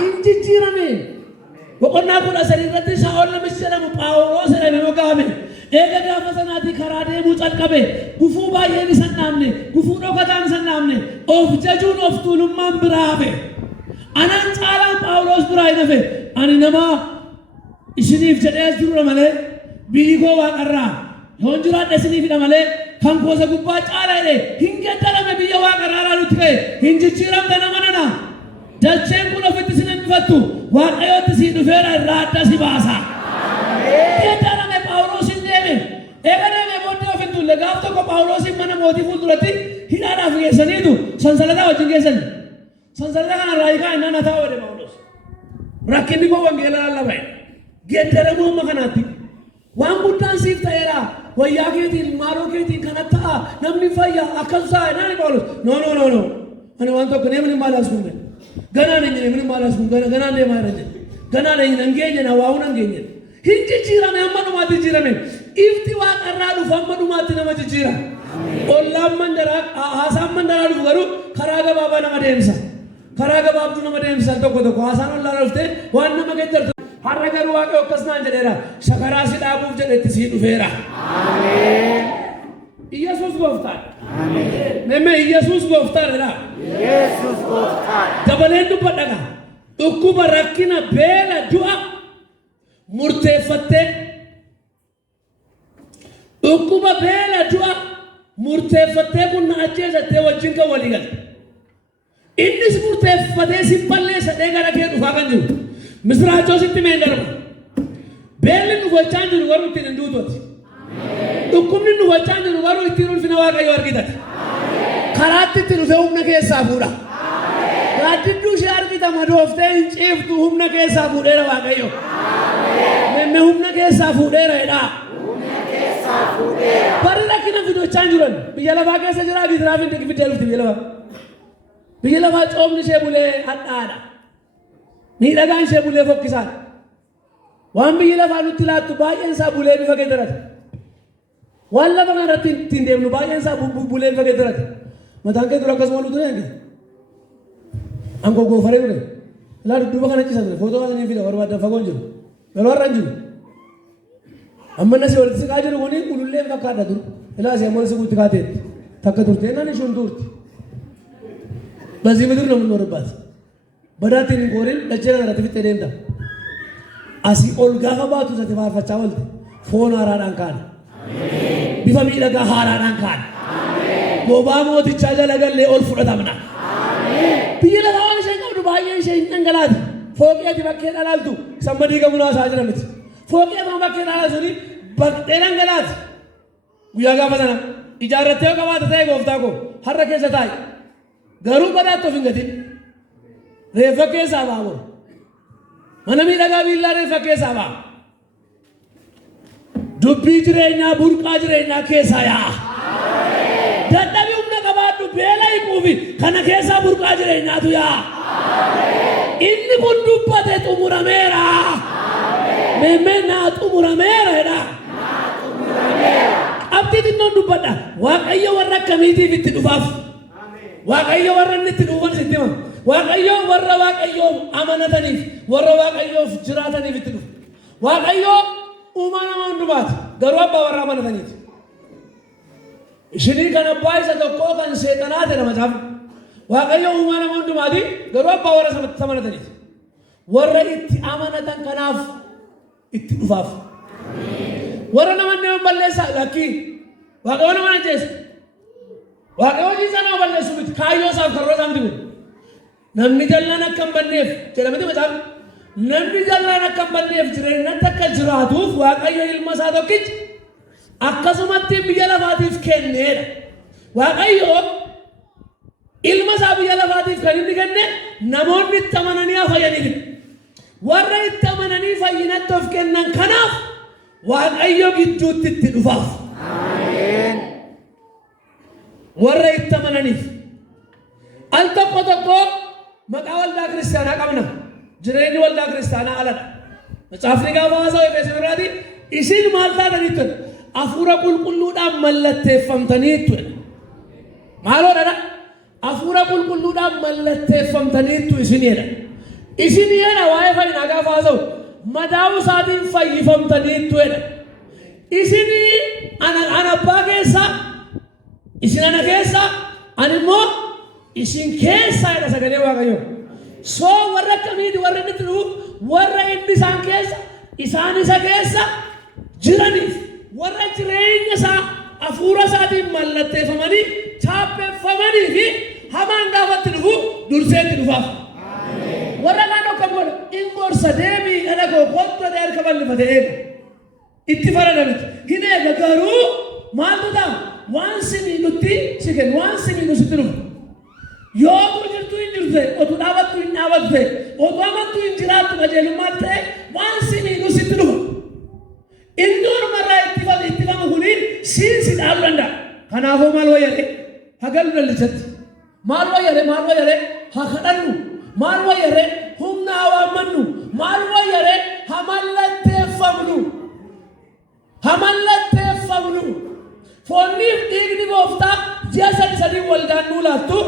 Injijjiirame. Boqonnaa kudha sadii irratti Saa'ol namichi jedhamu Phaawulos jedhame mogaame. Eega gaafa sanaatii karaa deemuu calqabe. Gufuu baay'een isa hin dhaabne. Gufuu dhokataan isa hin dhaabne. Of jajuun of tuulummaan biraa hafe. Anaan caalaan Phaawulos biraa hin hafe. Ani nama isiniif jedhee jirudha malee biyyi koo waaqarraa yoon jiraadhe isiniifidha malee kan gosa gubbaa caalaa jedhee hin geeddarame biyya waaqarraa nutti ka'e hin jijjiiramte nama nana. Dacheen kun ofitti sin hinfattu Waaqayyootti si dhufeera irraa adda si baasa. Geeddarame Phaawulos hin deeme. Eega deeme booddee of hin tulle gaaf tokko Phaawulosin mana mootii fuulduratti hidhaadhaaf geessaniitu sansalataa wajjin geessani. Sansalata kanarraa hiikaa innaan hataa oode Phaawulos. Rakkinni koo wangeelaa lallaba'e. Geeddaramuu amma kanaatti. Waan guddaan siif ta'eera. Wayyaa keetiin maaloo keetiin kanatti ta'a. Namni fayyaa akkas ta'a. Naani Phaawulos. No. Ani waan tokko neemni maalaas kun gani. Ganaan hin neemni maalaas kun gana ganaan deemaa jira jedhe. Ganaan hin geenye na waa'uun hin geenye. Hin jijjiirame amma dhumaatti jijjiirame. Ifti waaqarraa dhufu amma dhumaatti nama jijjiira. Ollaan mandaraa haasaan mandaraa dhufu garuu karaa gabaabaa nama deemsa. Karaa gabaabduu nama deemsa tokko haasaan ollaan dhuftee waan nama geeddartu. Har'a garuu Waaqayyo akkas naan jedheera. Shakaraa si dhaabuuf jedhetti sii dhufeera. Ameen. Yesuus gooftaadha. Ameen. Nemme Yesuus gooftaadha. Yesuus gooftaadha. Dabaleen dubbadhaga. Dhukkuba rakkina beela du'a murteeffattee. Dhukkuba beela du'a murteeffattee kun na ajjeesattee wajjin kan walii galte. Innis murteeffatee si balleessadhee gara kee dhufaa kan jiru. Misraachoo sitti mee darba. Beelli nu gochaan jiru garuu ittiin hin duutooti. Dhukkubni nu gochaan jiru garuu ittiin ulfina Waaqayyoo argitati. Karaatti itti dhufee humna keessaa fuudha. Gaaddidduu ishee argita madooftee hin ciiftu humna keessaa fuudheera Waaqayyo. Memme humna keessaa fuudheera jedhaa. Bari rakkina fidochaan jiran biyya lafaa keessa jira bitiraaf hin fiddee dhufti biyya lafaa. Biyya lafaa coomni ishee bulee hadhaadha. Miidhagaan ishee bulee fokkisaadha. Waan biyyi lafaa nutti laattu baay'een isaa bulee bifa geeddarate. Waan lafa kanarratti ittiin deemnu baay'een isaa bulee bifa geeddarate. Mataan kee dura akkasuma lutu neenye. Angoo goofaree ture. Ilaa dudduuba kana cisa ture. Footoo kana ni fida barbaadan fagoon jiru. Galoo har'aan jiru. Amma nasi walitti siqaa jiru kuni ululleen fakkaadha dur. Ilaa asii ammoo siquutti kaateetti. Takka turte nani ishun turti. Basi midir ነው የምንኖርባት badaatiin hin goorin dachee kana irratti fixee deemta. Asii ol gaafa baatu sati faarfachaa oolte foon haaraadhaan kaane. Bifa miidhagaa haaraadhaan kaane. Bobaa mootichaa jala gallee ol fudhatamna. Biyya lafaa waan isheen qabdu baay'ee ishee hin dhangalaati. Fooqii ati bakkee dhalaaltu sammadii qabu naasaa jira miti. Fooqii ati bakkee dhalaaltu suni bakkee dhangalaati. Guyyaa gaafa sana ijaarrattee yoo qabaata ta'e gooftaa koo har'a keessa taa'i. Garuu badaatti of hin gatin. Reeffa keessaa ba'a. Mana miidhagaa biillaa reeffa keessaa ba'a. Dubbii jireenyaa burqaa jireenyaa keessaa yaa'a. Dadhabii humna qabaadhu beela hiikuufi kana keessaa burqaa jireenyaatu yaa'a. Inni kun dubbate xumurameera. Meemmee naa xumurameera jedha. Abdii xinnoon dubbadha. Waaqayyo warra akkamiitiif itti dhufaaf. Waaqayyo warra inni itti dhufan sitti hima. Waaqayyo warra Waaqayyoof amanataniif warra Waaqayyoof jiraataniif itti dhufa. Waaqayyo uumaa nama hundumaati. Garuu abbaa warra amanataniiti. Ishinii kan abbaa isa tokkoo kan seexanaa jedha macaafni. Waaqayyo uumaa nama hundumaati. Garuu abbaa warra amanataniiti. Warra itti amanatan kanaaf itti dhufaaf. Warra namoonni nama balleessaa lakkii Waaqayyo nama ajjeesu. Waaqayyo jiisa nama balleessu miti kaayyoo isaaf karoora isaa miti. Namni jallaan akka hin banneef jedhameti macaafni. Namni jallaan akka hin banneef jireenyatti akka jiraatuuf Waaqayyo ilma isaa tokkicha akkasumatti biyya lafaatiif kenneedha. Waaqayyo ilma isaa biyya lafaatiif kan inni kenne namoonni itti amananii haa fayyaniif. Warra itti amananii fayyinatti of kennan kanaaf Waaqayyo gidduutti itti dhufaaf. Warra itti amananiif al tokko tokko maqaa waldaa kiristaanaa qabna. Jireenyi waldaa kiristaanaa aladha. Macaafni gaafa haasa'u Efesoon irraati isin maal taataniittu hafuura qulqulluudhaan mallatteeffamtaniittu. Maaloodha? Hafuura qulqulluudhaan mallatteeffamtaniittu isinidha. Isinidha waa'ee fayyinaa gaafa haasa'u madaa'uu isaatiin fayyifamtaniittu. Isinii ana abbaa keessa isin ana keessa ani immoo isin keessaa jedha sagalee Waaqayyoo. Soo warra akkamiiti warra inni dhufu warra inni isaan keessa isaan isa keessa jiraniif warra jireenya isaa hafuura isaatiin mallatteeffamanii chaappeffamanii fi hamaan gaafatti dhufu durseetti dhufaaf. Warra kaan akkam godha in gorsa deebii kana koo kottu adee harka bal'ifate eega itti faradamiti hin eega garuu maaltu ta'a waan sinii nutti si kennu waan sinii nu sitti dhufu. Yoo tu jirtu hin jirte otu dhaabattu hin dhaabatte otu amattu hin jiraattu qajeelummaa ta'e waan sinii nu sitti dhufa. Inni ormarraa ittifamu kuni siin si dhaalu danda'a. Kanaafuu maal wayyare hagalu dallichatti maal wayyare haa kadhannu maal wayyare humna haa waammannu maal wayyare haa mallatteeffamnu. Foonniif dhiigni gooftaa ji'a sadii waldaan nuu laattu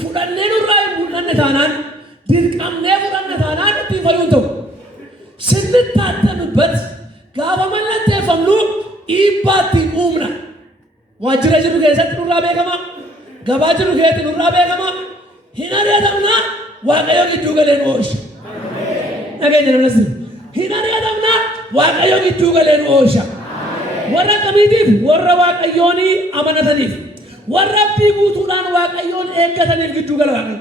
fudhannee nurraa hin mul'anne taanaan dirqamnee fudhanne taanaan ittiin fayyuun ta'u. Sirni taattanubbat gaafa mallatteeffamnu dhiibbaa ittiin uumna. Waajjira jiru keessatti nurraa beekama. Gabaa jiru keessatti nurraa beekama. Hin ari'atamnaa Waaqayyo gidduu galee nu oolcha. Nageenya namni asii. Hin ari'atamnaa Waaqayyo gidduu galee nu oolcha. Warra akkamiitiif warra Waaqayyoon amanataniif warra abdii guutuudhaan Waaqayyoon eeggataniif gidduu gala Waaqayyo.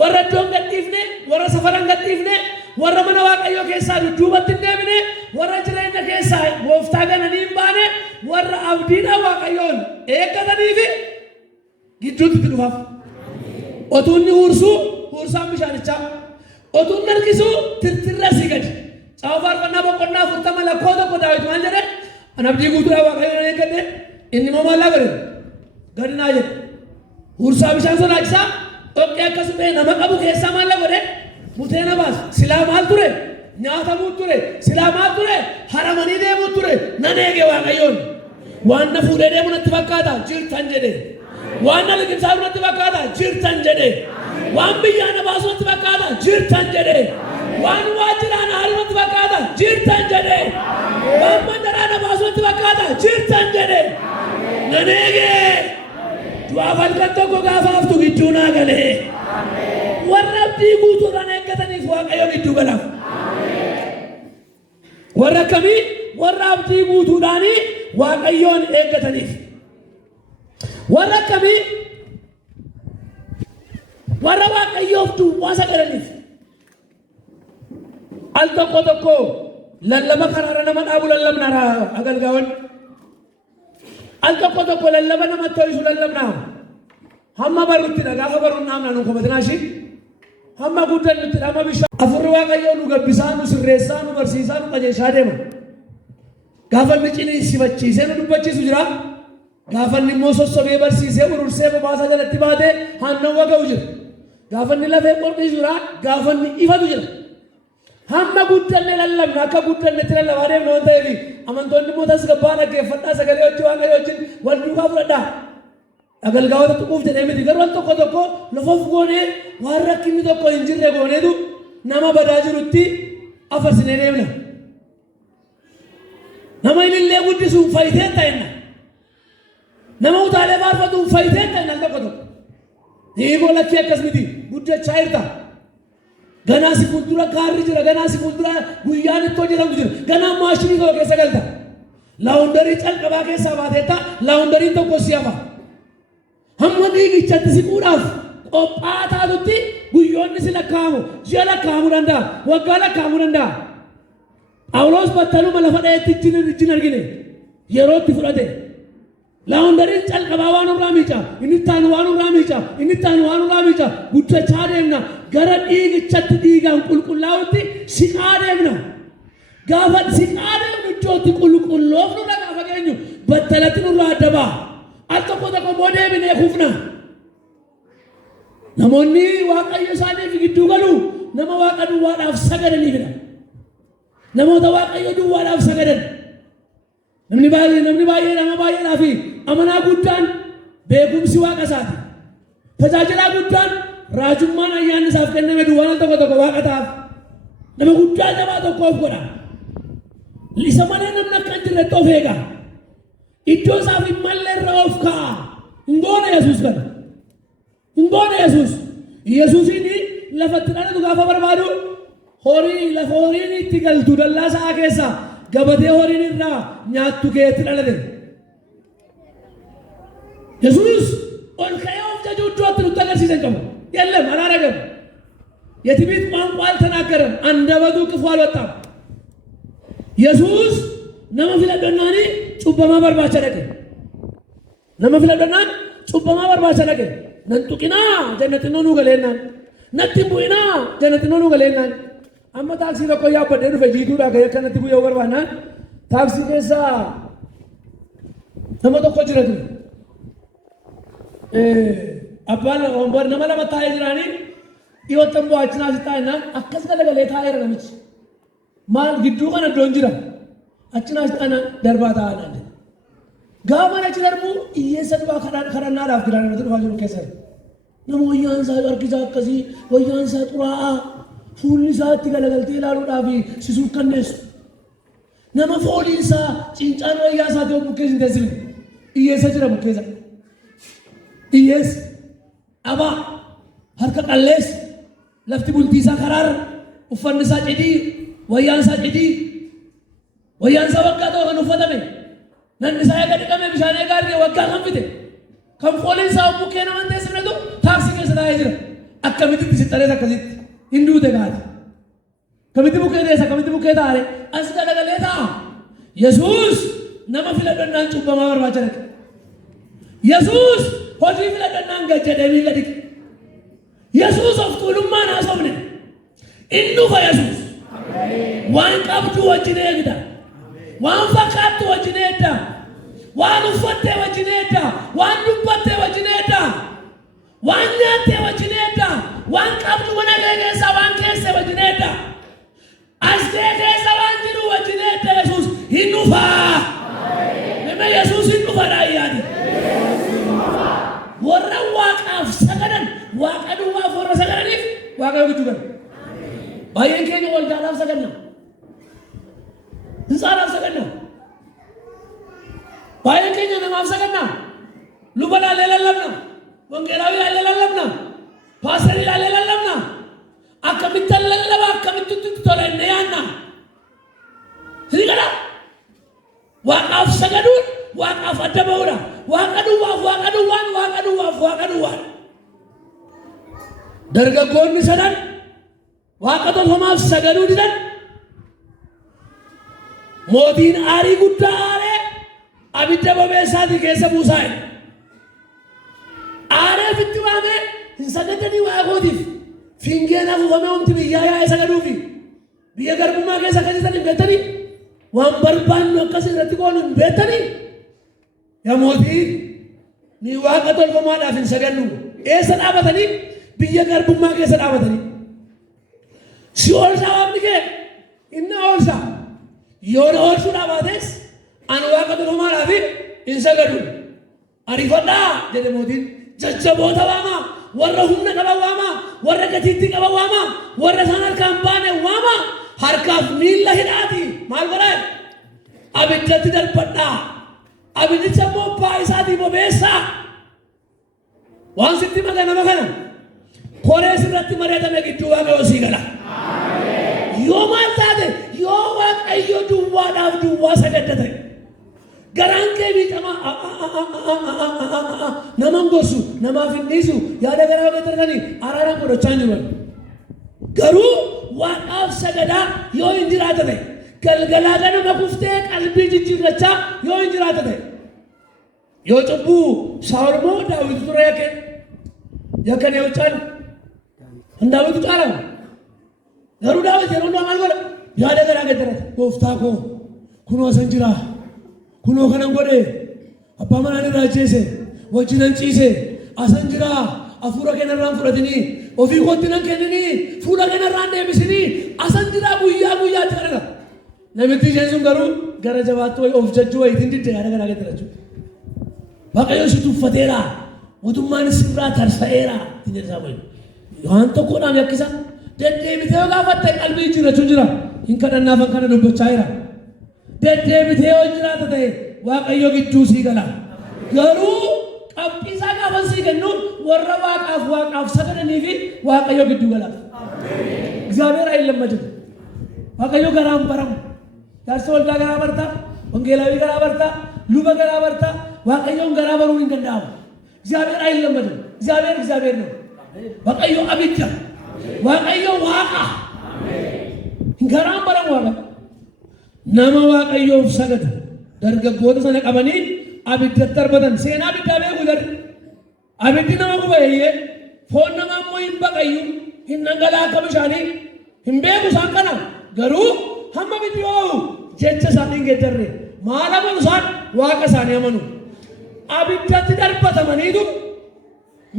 Warra iddoon gadhiifne warra safaran gadhiifne warra mana Waaqayyoo keessaa dudduubatti hin deebine warra jireenya keessaa gooftaa gananii hin baane warra abdiidhaan Waaqayyoon eeggataniif gidduutti dhufaaf. Otuun ni huursaan bishaanichaa otuun narkisuu tirtirra sii gadi. Sababa faarfannaa boqonnaa 40 lakkoo tokko Daawit maal jedhe? Ani abdii guutuudhaan Waaqayyoon eeggadhe inni immoo maal godhe? Gadi naa jedhe. Huursaa bishaan sodaachisaa dhoqqee akkasuma nama qabu keessaa maal godhe? Mutee na baase. Silaa maal ture? Nyaatamuu ture. Silaa maal ture? Haramanii deemuu ture. Nan eege Waaqayyoon. Waan na fuudhee deemu natti fakkaata jirtan jedhe. Waan na liqimsaa natti fakkaata jirtan jedhe. Waan biyyaa na baasu natti fakkaata jirtan jedhe. Waan waajjiraan haalu natti fakkaata jirtan jedhe. Waan mandaraa na baasu natti fakkaata jirtan jedhe. Nan eege. Du'aaf halkan tokko gaafa haftu gidduu naa galee. Warra abdii guutuudhaan eeggataniif Waaqayyo gidduu galaaf. Warra kamii? Warra abdii guutuudhaan Waaqayyoon eeggataniif. Warra kamii? Warra Waaqayyoof duwwaa sagadaniif. Al tokko tokko lallaba karaara nama dhaabu lallabna agalgaawwan. Al tokko tokko lallaba namatti ho'isu lallabnaa. Hamma barutti gaafa baruun naamna nu komatinaashi. Hamma guddan nutti dhama bishaan. Afurri Waaqayyoo nu gabbisaa, nu sirreessaa, nu barsiisaa, nu qajeeshaa deema. Gaafa inni ciniinsifachiisee nu dubbachiisu jira. Gaafa inni immoo sossobee barsiisee urursee bobaasaa jalatti baatee aannan waga'u jira. Gaafa inni lafee qorqii jira. Gaafa inni ifatu jira. Hamma guddanne lallabna akka guddannetti lallabaa deemna waan ta'eef amantoonni immoo tasgabbaa dhaggeeffadhaa sagalee hojii Waaqayyoo wajjin wal duukaa fudhadhaa. Agalgaawota tuquuf jedhee miti garuu al tokko tokko lafoof goonee waan rakkinni tokko hin jirre gooneetu nama badaa jirutti afarsinee deemna. Nama ilillee guddisuun faayitee ta'enna. Nama utaalee faarfatuun faayitee ta'enna al tokko tokko. Hiikoo lakkii akkas miti guddachaa jirta. Ganaa si fuuldura gaarri jira, ganaa si fuuldura guyyaan itti hojjetamu jira, ganaa maashinii tokko keessa galta. Laawundarii calqabaa keessaa baateetta laawundariin tokko si hafa. Hamma dhiigichatti siquudhaaf qophaa taatutti guyyoonni si lakkaa'amu, ji'a lakkaa'amuu danda'a, waggaa lakkaa'amuu danda'a. Phaawulos battaluma lafa dha'eetti ijjiin argine yeroo itti fudhate. Laawundariin calqabaa waan irraa miica, inni itti aanu waan irraa miica, inni itti aanu waan irraa miica, guddachaa deemna. Gara dhiigichatti dhiigaan qulqullaa'utti siqaa deemna. Gaafa siqaa deemnu iddootti qulqulloofnudha gaafa geenyu battalatti nurraa adda ba'a. Al tokko tokko immoo deebinee kufna. Namoonni Waaqayyo isaaniif gidduu galu nama Waaqa duwwaadhaaf sagadaniifidha. Namoota Waaqayyo duwwaadhaaf sagadan. Namni baay'eedhaaf amanaa guddaan beekumsi Waaqa isaati. Tajaajilaa guddaan raajummaan ayyaanni isaaf kenname duwwaan al tokko tokko Waaqa ta'aaf. Nama guddaa namaa tokkoof godha. Isa malee namni akka hin jirretti of eega. Iddoo isaaf hin malle irraa of ka'a. Hin goone Yesuus kana. Hin goone Yesuus. Yesuusiin lafatti dhalatu gaafa barbaadu lafa horiin itti galtu dallaa sa'a keessa gabatee horiin irraa nyaattu keetti dhalate. Yesuus ol ka'ee of jaju iddootti nutti agarsiisan qabu. የለም አላረገም። የትንቢት ቋንቋ አልተናገረም። አንደበቱ ክፉ አልወጣም። ኢየሱስ nama filadhonnaani cubbama barbaacha dhaqe. Nama filadhonnaan cubbama barbaacha dhaqe. Nan tuqinaa jannatinnoo nu galeennaan. Natti bu'inaa jannatinnoo nu galeennaan. Amma taaksii tokko yaabbadhee dhufe jiituudhaa gahee akkanatti bu'ee barbaannaan taaksii keessaa nama tokko jira ture. Abbaan wambar nama lama taa'ee jiraanii dhiyoottan bu'aachinaa si taa'ennaan akkas galagalee taa'eera namichi. Maal gidduu kana iddoon jira. Achinaas ana darbaa ta'an gaafa achi darbu hiyyeessa du'aa kadhannaadhaaf giraanatu dhufaa jiru keessatti nama wayyaan isaa harkisaa akkasii wayyaan isaa xuraa'aa fuulli isaa itti galagaltee ilaaluudhaaf si suukkanneessu nama fooliin isaa cincaan wayyaa isaa ta'u bukkeessa hin teessifne hiyyeessa jira bukkeessa hiyyeessa dhabaa harka qalleessa lafti bultii isaa karaarra uffanni isaa cidii wayyaan isaa cidii wayyaan isaa waggaa ta'u kan uffatame nanni isaa eega dhiqame bishaan eega argee waggaa kan fite kan fooliin isaa bukkee nama hin teessifnetu taaksii keessa taa'ee jira akkamitti sixxarees akkasitti hin duute gaati akkamitti bukkee teessa akkamitti bukkee taa'e as galagalee taa'a Yesuus nama filadhannaan cubbamaa barbaacha dhaqe Yesuus hojii filadhannaan gajjadee miila dhiqe Yesuus of tuulummaan haasofne inni dhufa Yesuus waan qabdu wajjin eegda waan fakkaattu wajjin eegda waan uffattee wajjin eegda waan dubbattee wajjin eegda waan nyaattee wajjin eegda waan qabdu mana kee keessa waan keessa wajjin eegda as kee keessa waan jiru wajjin eegda Yesuus hin dhufa nama Yesuus hin dhufa daayyaani warra waaqaaf sagadan waaqa duwwaaf warra sagadaniif waaqa gidduu gala baay'een keenya waldaadhaaf saganna ህፃናት ሰገና ባይን ከኛ ነማፍ ሰገና ሉበላ ለለለምና ወንጌላዊ ለለለምና ፓስተር ለለለምና akkamitti lallaba akkamitti tola inni yaanna sii gala waaqaaf sagaduun waaqaaf adda ba'uudha waaqa duwwaan dargaggoonni sadan waaqa tolfamaaf sagaduu didan mootiin aarii guddaa aaree abidda bobeessaatii keessa buusaa'e aaree fitti waamee hin sagadanii waaqootiif fiingeen afuufamee humti biyyaa yaa'ee sagaduufi biyya garbummaa keessa akkasiisan hin beektanii waan barbaannu akkas irratti qoonu hin beektanii yaa mootii ni waaqa tolfamaadhaaf hin sagannu eessa dhaabatanii biyya garbummaa keessa dhaabatanii si oolsaa waaqni kee inni oolsaa yoo na oolchuu dhaabates ani waaqa tolfamaadhaaf hin sagadu ariifadhaa jedhe mootiin jajjaboota waamaa warra humna qaban waamaa warra gatiittii qaban waamaa warra isaan harkaan baane waamaa harkaaf miilla hidhaati maal godhan abiddatti darbadhaa abiddicha immoo baay'isaatii bobeessaa waan sitti maka nama kana koree sirratti mari'atame gidduu waaqayyo sii gala yoo maal taate yoo waaqayyo duwwaadhaaf duwwaa sagaddate garaan kee miidhama naman gorsu namaaf hin dhiisu yaada garaa gatartanii araaraan godhachaa hin jiran garuu waaqaaf sagadaa yoo hin jiraata ta'e galgalaa ganama kuftee qalbii jijjiirrachaa yoo hin jiraata ta'e yoo cubbuu Saa'ol moo Daawit ture yakkan yoo caalu hin Daawitu caalan garuu Daawit yeroo hundaa maal godha yaada garaa gatarate gooftaa koo kunoo san jira kunoo kanan godhe abbaa manaan irraa ajjeese wajjinan ciise asan jira hafuura keenarraan fudhatinii ofii kootti nan kenninii fuula keenarraan deebisinii asan jira guyyaatti kadhata namitti isheen sun garuu gara jabaatti wayi of jajjuu wayitiin didde yaada garaa gatarachuu waaqayyo si tuffateera mootummaan sirraa tarsa'eera ittiin jedhisaa wayi waan tokkodhaan yakkisa deddeebitee yoo gaafatte qalbii jiraachuu jira hin kadhannaafan kana dubbachaa jira deddeebitee yoo jiraata ta'e waaqayyo gidduu sii gala garuu qabxiisaa gaafan sii kennu warra waaqaaf sagadanii fi waaqayyo gidduu galaaf እግዚአብሔር አይለመድም waaqayyo garaan baramu jaarsa waldaa garaa barta wangeelaawii garaa barta luba garaa barta waaqayyoon garaa baruun hin danda'amu እግዚአብሔር አይለመድም እግዚአብሔር ነው waaqayyo abidda waaqayyo waaqa garaan baramu waaqa nama waaqayyoof sagadu dargaggoota sana qabanii abiddatti darbatan seenaa abiddaa beeku darbe abiddi nama gubayeeyye foon nama ammoo hin baqayyu hin dhangalaa akka bishaanii hin beeku isaan kana garuu hamma abiddi yoo jecha isaanii hin geeddarre maal amanu isaan waaqa isaanii amanu abiddatti darbatamaniitu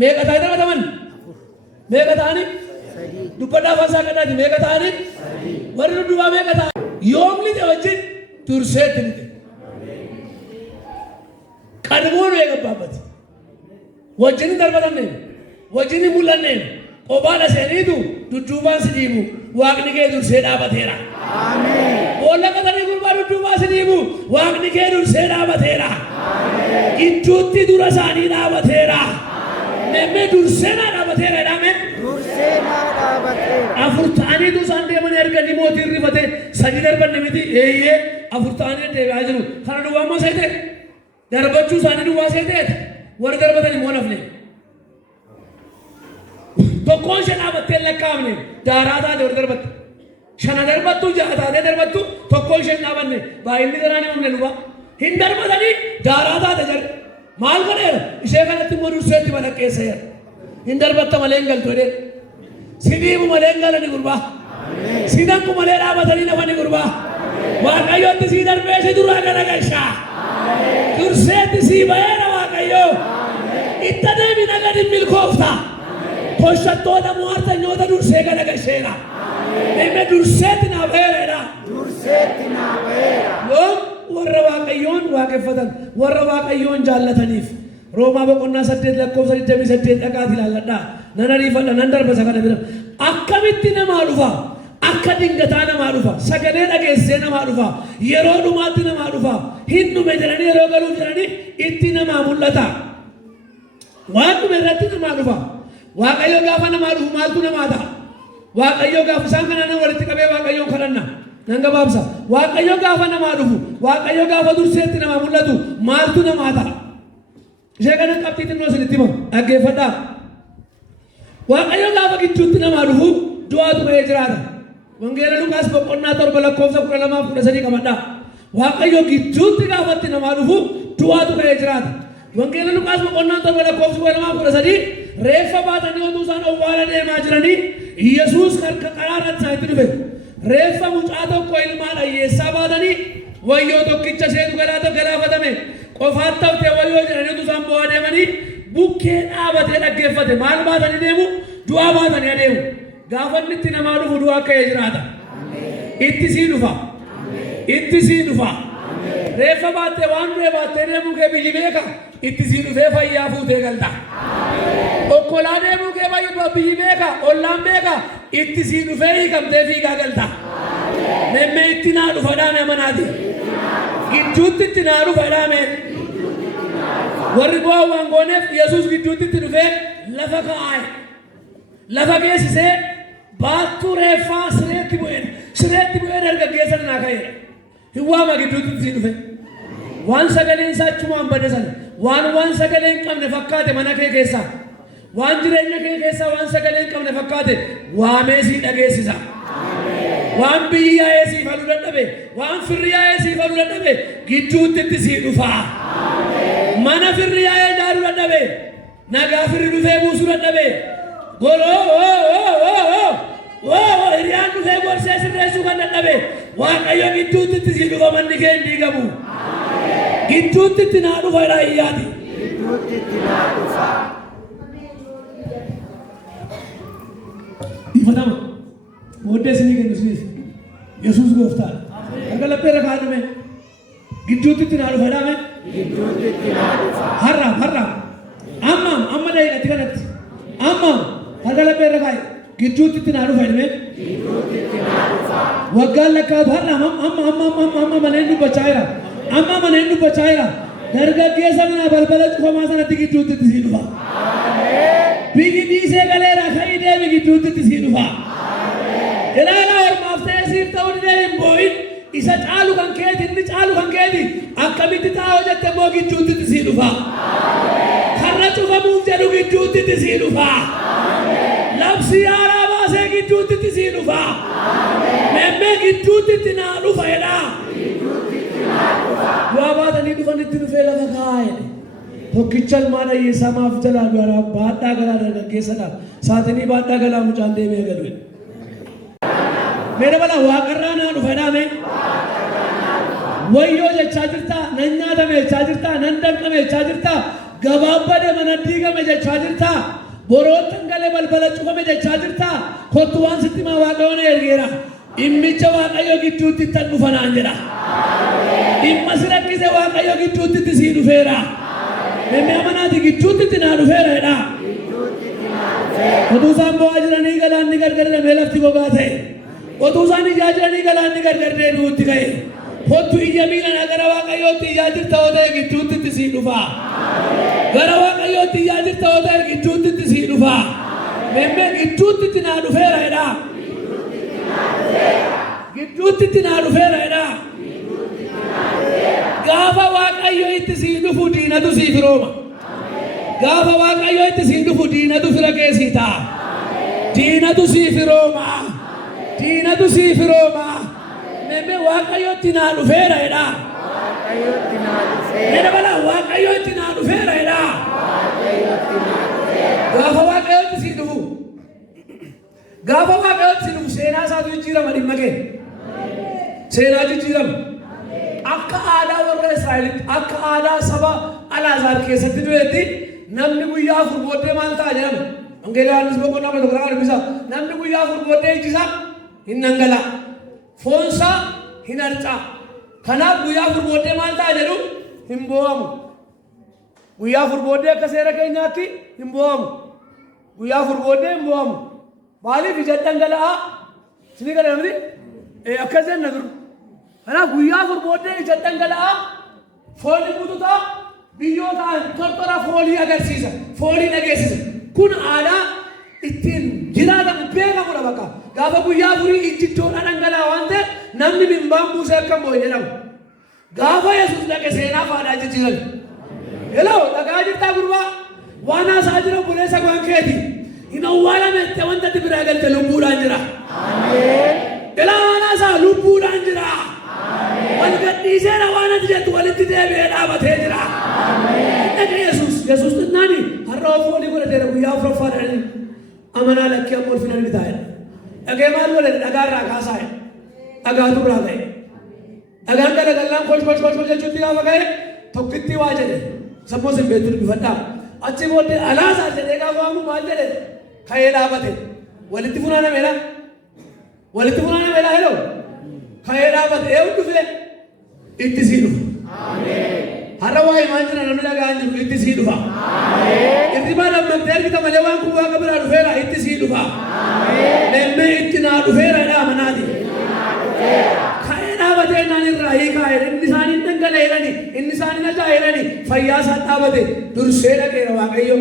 meeqa ta'anii darbataman meeqa ta'anii dubbadhaaf haasaa kadhaati meeqa ta'anii warri duddubaa meeqa ta'anii yoomni ta'e wajjin turseetti ni ta'e ቀድሞን የገባበት ወጅን ደርበተነ ወጅን ሙለነ ቆባለ ሰኒቱ ዱዱባን ሲዲሙ ዋቅኒ ከ ዱርሴ ዳበቴራ አሜን ወለቀተኒ ጉርባ ዱዱባ ሲዲሙ ዋቅኒ ከ ዱርሴ ዳበቴራ አሜን ኢንቱቲ ዱረሳኒ ዳበቴራ ነሜ ዱርሴና ዳበቴራ ዳሜ ዱርሴና ዳበቴራ አፉርታኒ ዱሳን ደመን ergani ሞቲ ሪፈቴ ሰኒ ደርበነ ሚቲ ኤዬ አፉርታኒ ደባጅሩ ከነ ዱዋማ ሰይቴ darbachuu isaanii duwwaa seeteet warri darbatanii moo nafne tokkoon ishee dhaabattee lakkaa'amne daaraa taate warri darbatte shana darbattu ja'a taatee darbattu tokkoon ishee dhaabanne baay'inni garaa ni mamne luba hin darbatanii daaraa taate jarre maal godheera ishee kanatti immoo durseetti balaqqeessa jira hin darbatta malee hin galtu jedhee sidiibu malee hin galani gurbaa sidanku malee dhaabatanii nafani gurbaa waaqayyotti sii darbee si duraa garagalchaa durseetti sii baheera waaqayyo itti deemi nagadi milkoofta toshattoota mo'artanyoota dursee garagalcheera emme durseetti naa baheereedha yoo warra waaqayyoon waaqeffatan warra waaqayyoon jaallataniif roomaa boqonnaa 8 lakkoofsa 28 dhaqaati ilaalladhaa nan ariifadha nan darbasa kana bira akkamitti namaa dhufa akka dingataa namaa dhufa sagalee dhageessee namaa dhufa yeroo dhumaatti namaa dhufa hin dhume jedhanii yeroo galuuf jedhanii itti namaa mul'ata waan dhume irratti namaa dhufa waaqayyo gaafa namaa dhufu maaltu namaa ta'a waaqayyo gaafa isaan kana walitti qabee waaqayyo kadhanna nan gabaabsa waaqayyo gaafa namaa dhufu waaqayyo gaafa durseetti namaa mul'atu maaltu namaa ta'a ishee kana qabxiitti noo isinitti himu dhaggeeffadhaa waaqayyo gaafa gidduutti namaa dhufu du'aatu ka'ee jiraata wangeela Luqaas boqonnaa 7 lakkoofsa 12-13 qabadhaa waaqayyo gidduutti gaafatti namaa dhufu du'aatu ka'ee jiraata wangeela Luqaas boqonnaa 7 lakkoofsa 12-13 reeffa baatanii utuu isaan awwaala deemaa jiranii Yesuus karaa irratti isaanitti dhufe reeffa mucaa tokko ilmaan hiyyeessaa baatanii wayyoo tokkicha isheetu galaafatame qofaatti haftee wayyoo jedhanii utuu isaan bo'aa deemanii bukkee dhaabatee dhaggeeffate maal baatanii deemu du'aa baatanii adeemu gaafa inni itti namaa dhufu du'aa ka'ee jiraata itti sii dhufa reeffa baattee waan du'e baattee deemuu kee biyyi beeka itti sii dhufee fayyaa fuutee galta okkolaa deemuu kee biyyi beeka ollaan beeka itti sii dhufee hiikamtee fiigaa galta memmee itti naa dhufa dhaame amanaati gidduutti itti naa dhufa dhaame warri bu'aa waan gooneef Yesuus gidduutti itti dhufee lafa kaa'e lafa geessisee baattuu reeffaa sireetti bu'ee dargaggeessa naa ka'eedha hin waama gidduutti itti sii dhufe waan sagaleen isaa achumaan bade sana waan sagalee hin qabne fakkaate mana kee keessaa waan jireenya kee keessaa waan sagalee hin qabne fakkaate waamee sii dhageessisa waan biyyi yaa'ee sii faluu dadhabe waan firri yaa'ee sii faluu dadhabe gidduutti itti sii dhufa mana firri yaa'ee ijaaruu dadhabe nagaa firri dhufee buusuu dadhabe hiriyaan dhufee gorsee sirreessuu kan dadhabe waaqayyo gidduutti itti sii dhufa manni kee hin diigamu gidduutti itti naa dhufa raayyaati ifatama booddee isinii kennu isinis Yesuus gooftaadha harka laphee irra kaa'adhume gidduutti itti naa dhufa dhaame harraam amma daqiiqatti kanatti amma harka laphee irra kaa'e gidduutti itti naa dhufa jedhame waggaan lakkaatu harraam amma maneen dubbachaa jira amma maneen dubbachaa jira dargaggeessa nana balbala cufamaa sanatti gidduutti itti sii dhufa biyyi dhiisee galeera ka'ii deemi gidduutti itti sii dhufa ilaalaa ormaaf ta'ee siif ta'uu didee hin boo'in isa caalu kan keeti inni caalu kan keeti akkamitti taa'oo jette immoo gidduutti itti sii dhufa karra cufamuuf jedhu gidduutti itti sii dhufa labsii haaraa baasee gidduutti itti sii dhufa memmee gidduutti itti naa dhufa jedhaa du'aa baatanii dhufanitti dhufee lafa kaa'e tokkicha ilmaan hiyyeessaa maaf jalaa du'aa baadhaa galaa dargaggeessadhaaf saatinii baadhaa galaa mucaan deemee galu meera balaa waaqarraa naa dhufa dhaame wayyoo jechaa jirtaa nan nyaatame jechaa jirtaa nan danqame jechaa jirtaa gabaabbade mana diigame jechaa jirtaa boroottan galee balbala cufame jechaa jirtaa kottu waan sitti maa waaqayyoon ergeera dhimmicha waaqayyo gidduutti ittan dhufa naan jedha dhimma si rakkise waaqayyo gidduutti itti sii dhufeera memmee amanaati gidduutti itti naa dhufeera jedha otuu isaan bo'aa jiranii galaanni gargar deemee lafti gogaa ta'e otuu isaan ijaa jiranii galaanni gargar deebi'utti ka'e kottu iyya miilanaa gara waaqayyootti iyyaa jirta yoo ta'e gidduutti itti sii dhufa gara waaqayyootti iyyaa jirta yoo ta'e gidduutti itti sii dhufa memmee gidduutti itti naa dhufeera jedha gidduutti itti naa dhufeera jedha gaafa waaqayyo itti sii dhufu diinatu sii firooma gaafa waaqayyo itti sii dhufu diinatu fira keessii ta'a diinatu sii firooma memmee waaqayyo itti naa dhufeera jedha jedha balaa waaqayyo itti naa dhufeera jedha gaafa waaqayyo itti sii dhufu seenaa isaatu jijjiirama dhimma kee seenaa jijjiirama akka aadaa warra Israa'elitti akka aadaa saba Alaazaar keessatti du'etti namni guyyaa afur booddee maal ta'a jedhama wangeela Yohaannis boqonnaa 11 namni guyyaa afur booddee iji isaa hin dhangala'a foon isaa hin harca'a kanaaf guyyaa afur booddee maal ta'a jedhu hin boo'amu guyyaa afur booddee akka seera keenyaatti hin boo'amu guyyaa afur booddee hin boo'amu maaliif ija dhangala'aa sinii kana namni akkas jenna dur kanaaf guyyaa afur booddee ija dhangala'aa foolii guututaa biyyoo ta'an tortora foolii agarsiisa foolii dhageessisa kun aadaa ittiin jiraatamu beekamudha bakka Gaafa guyyaa furii ijjittoodha dhangala'aa waan ta'eef namni mimbaan buusee akka moo'e jedhamu. Gaafa Yesuus dhaqe seenaa faadhaa jijjiiran. Heloo dhagaa jirtaa gurbaa waan haasaa jira buleessa waan keeti. Hin awwaalamette wanta ati biraa galte lubbuudhaan jira. Heloo waan haasaa lubbuudhaan jira. Wal gadhiiseera waan ati jettu walitti deebi'ee dhaabatee jira. Dhaqe Yesuus xinnaani har'a ofii walii godhateera guyyaa afuraffaadhaan amanaa lakkii amma ulfinaan bitaa'edha. Dhagee maal godhe dhagaarraa kaasaa dhagaatu irraa ka'e. Dhagaan galagallaan kosh jechuutti gaafa ka'e tokkitti waa jedhe sammuu isin beektu dubbifadhaa. Achi booddee alaasaa jedhee gaafa waamu maal jedhe ka'ee dhaabate. Walitti funaanameedha. Heloo ka'ee dhaabate eewu dhufee itti sii dhufa. Har'a waa himaa jira namni dhagaan jiru itti sii dhufa. Irribaa dammaqtee argita malee waan kun waaqa biraa dhufeera itti sii dhufa. Lemmee itti naa dhufeera dha amanaati. Ka'ee dhaabatee naan irraa hiikaa inni isaanii dhangala'eerani inni isaanii ajaa'eerani fayyaa isaan dhaabate dursee dhaqeera Waaqayyo.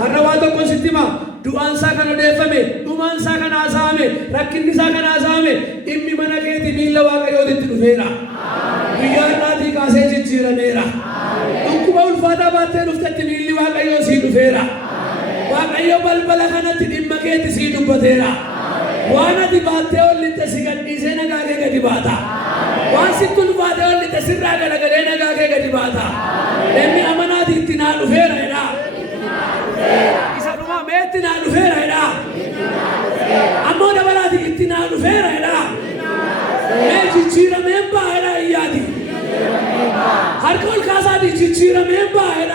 Har'a waa tokko sitti himaa du'aan isaa kan odeeffame dhumaan isaa kan haasa'ame rakkinni isaa kan haasa'ame dhimmi mana keetii miilla Waaqayyootitti dhufeera. Guyyaa har'aatii kaasee jijjiirameera. Dhukkuba ulfaataa baattee dhuftetti miilli Waaqayyoo sii dhufeera. Waaqayyo balbala kanatti dhimma keetti sii dubbateera. Waan ati baattee ollitte si gadhiisee nagaa kee gadi baata. Waan sitti ulfaatee ollitte sirraa galagalee nagaa kee gadi baata. Namni amanaati itti naa dhufeera jedha. Isa dhumaa mee itti naa dhufeera jedha. Ammoo dabalaati itti naa dhufeera jedha. Mee jijjiirameen baay'eedha iyyaati. Harka ol kaasaati jijjiirameen baay'eedha.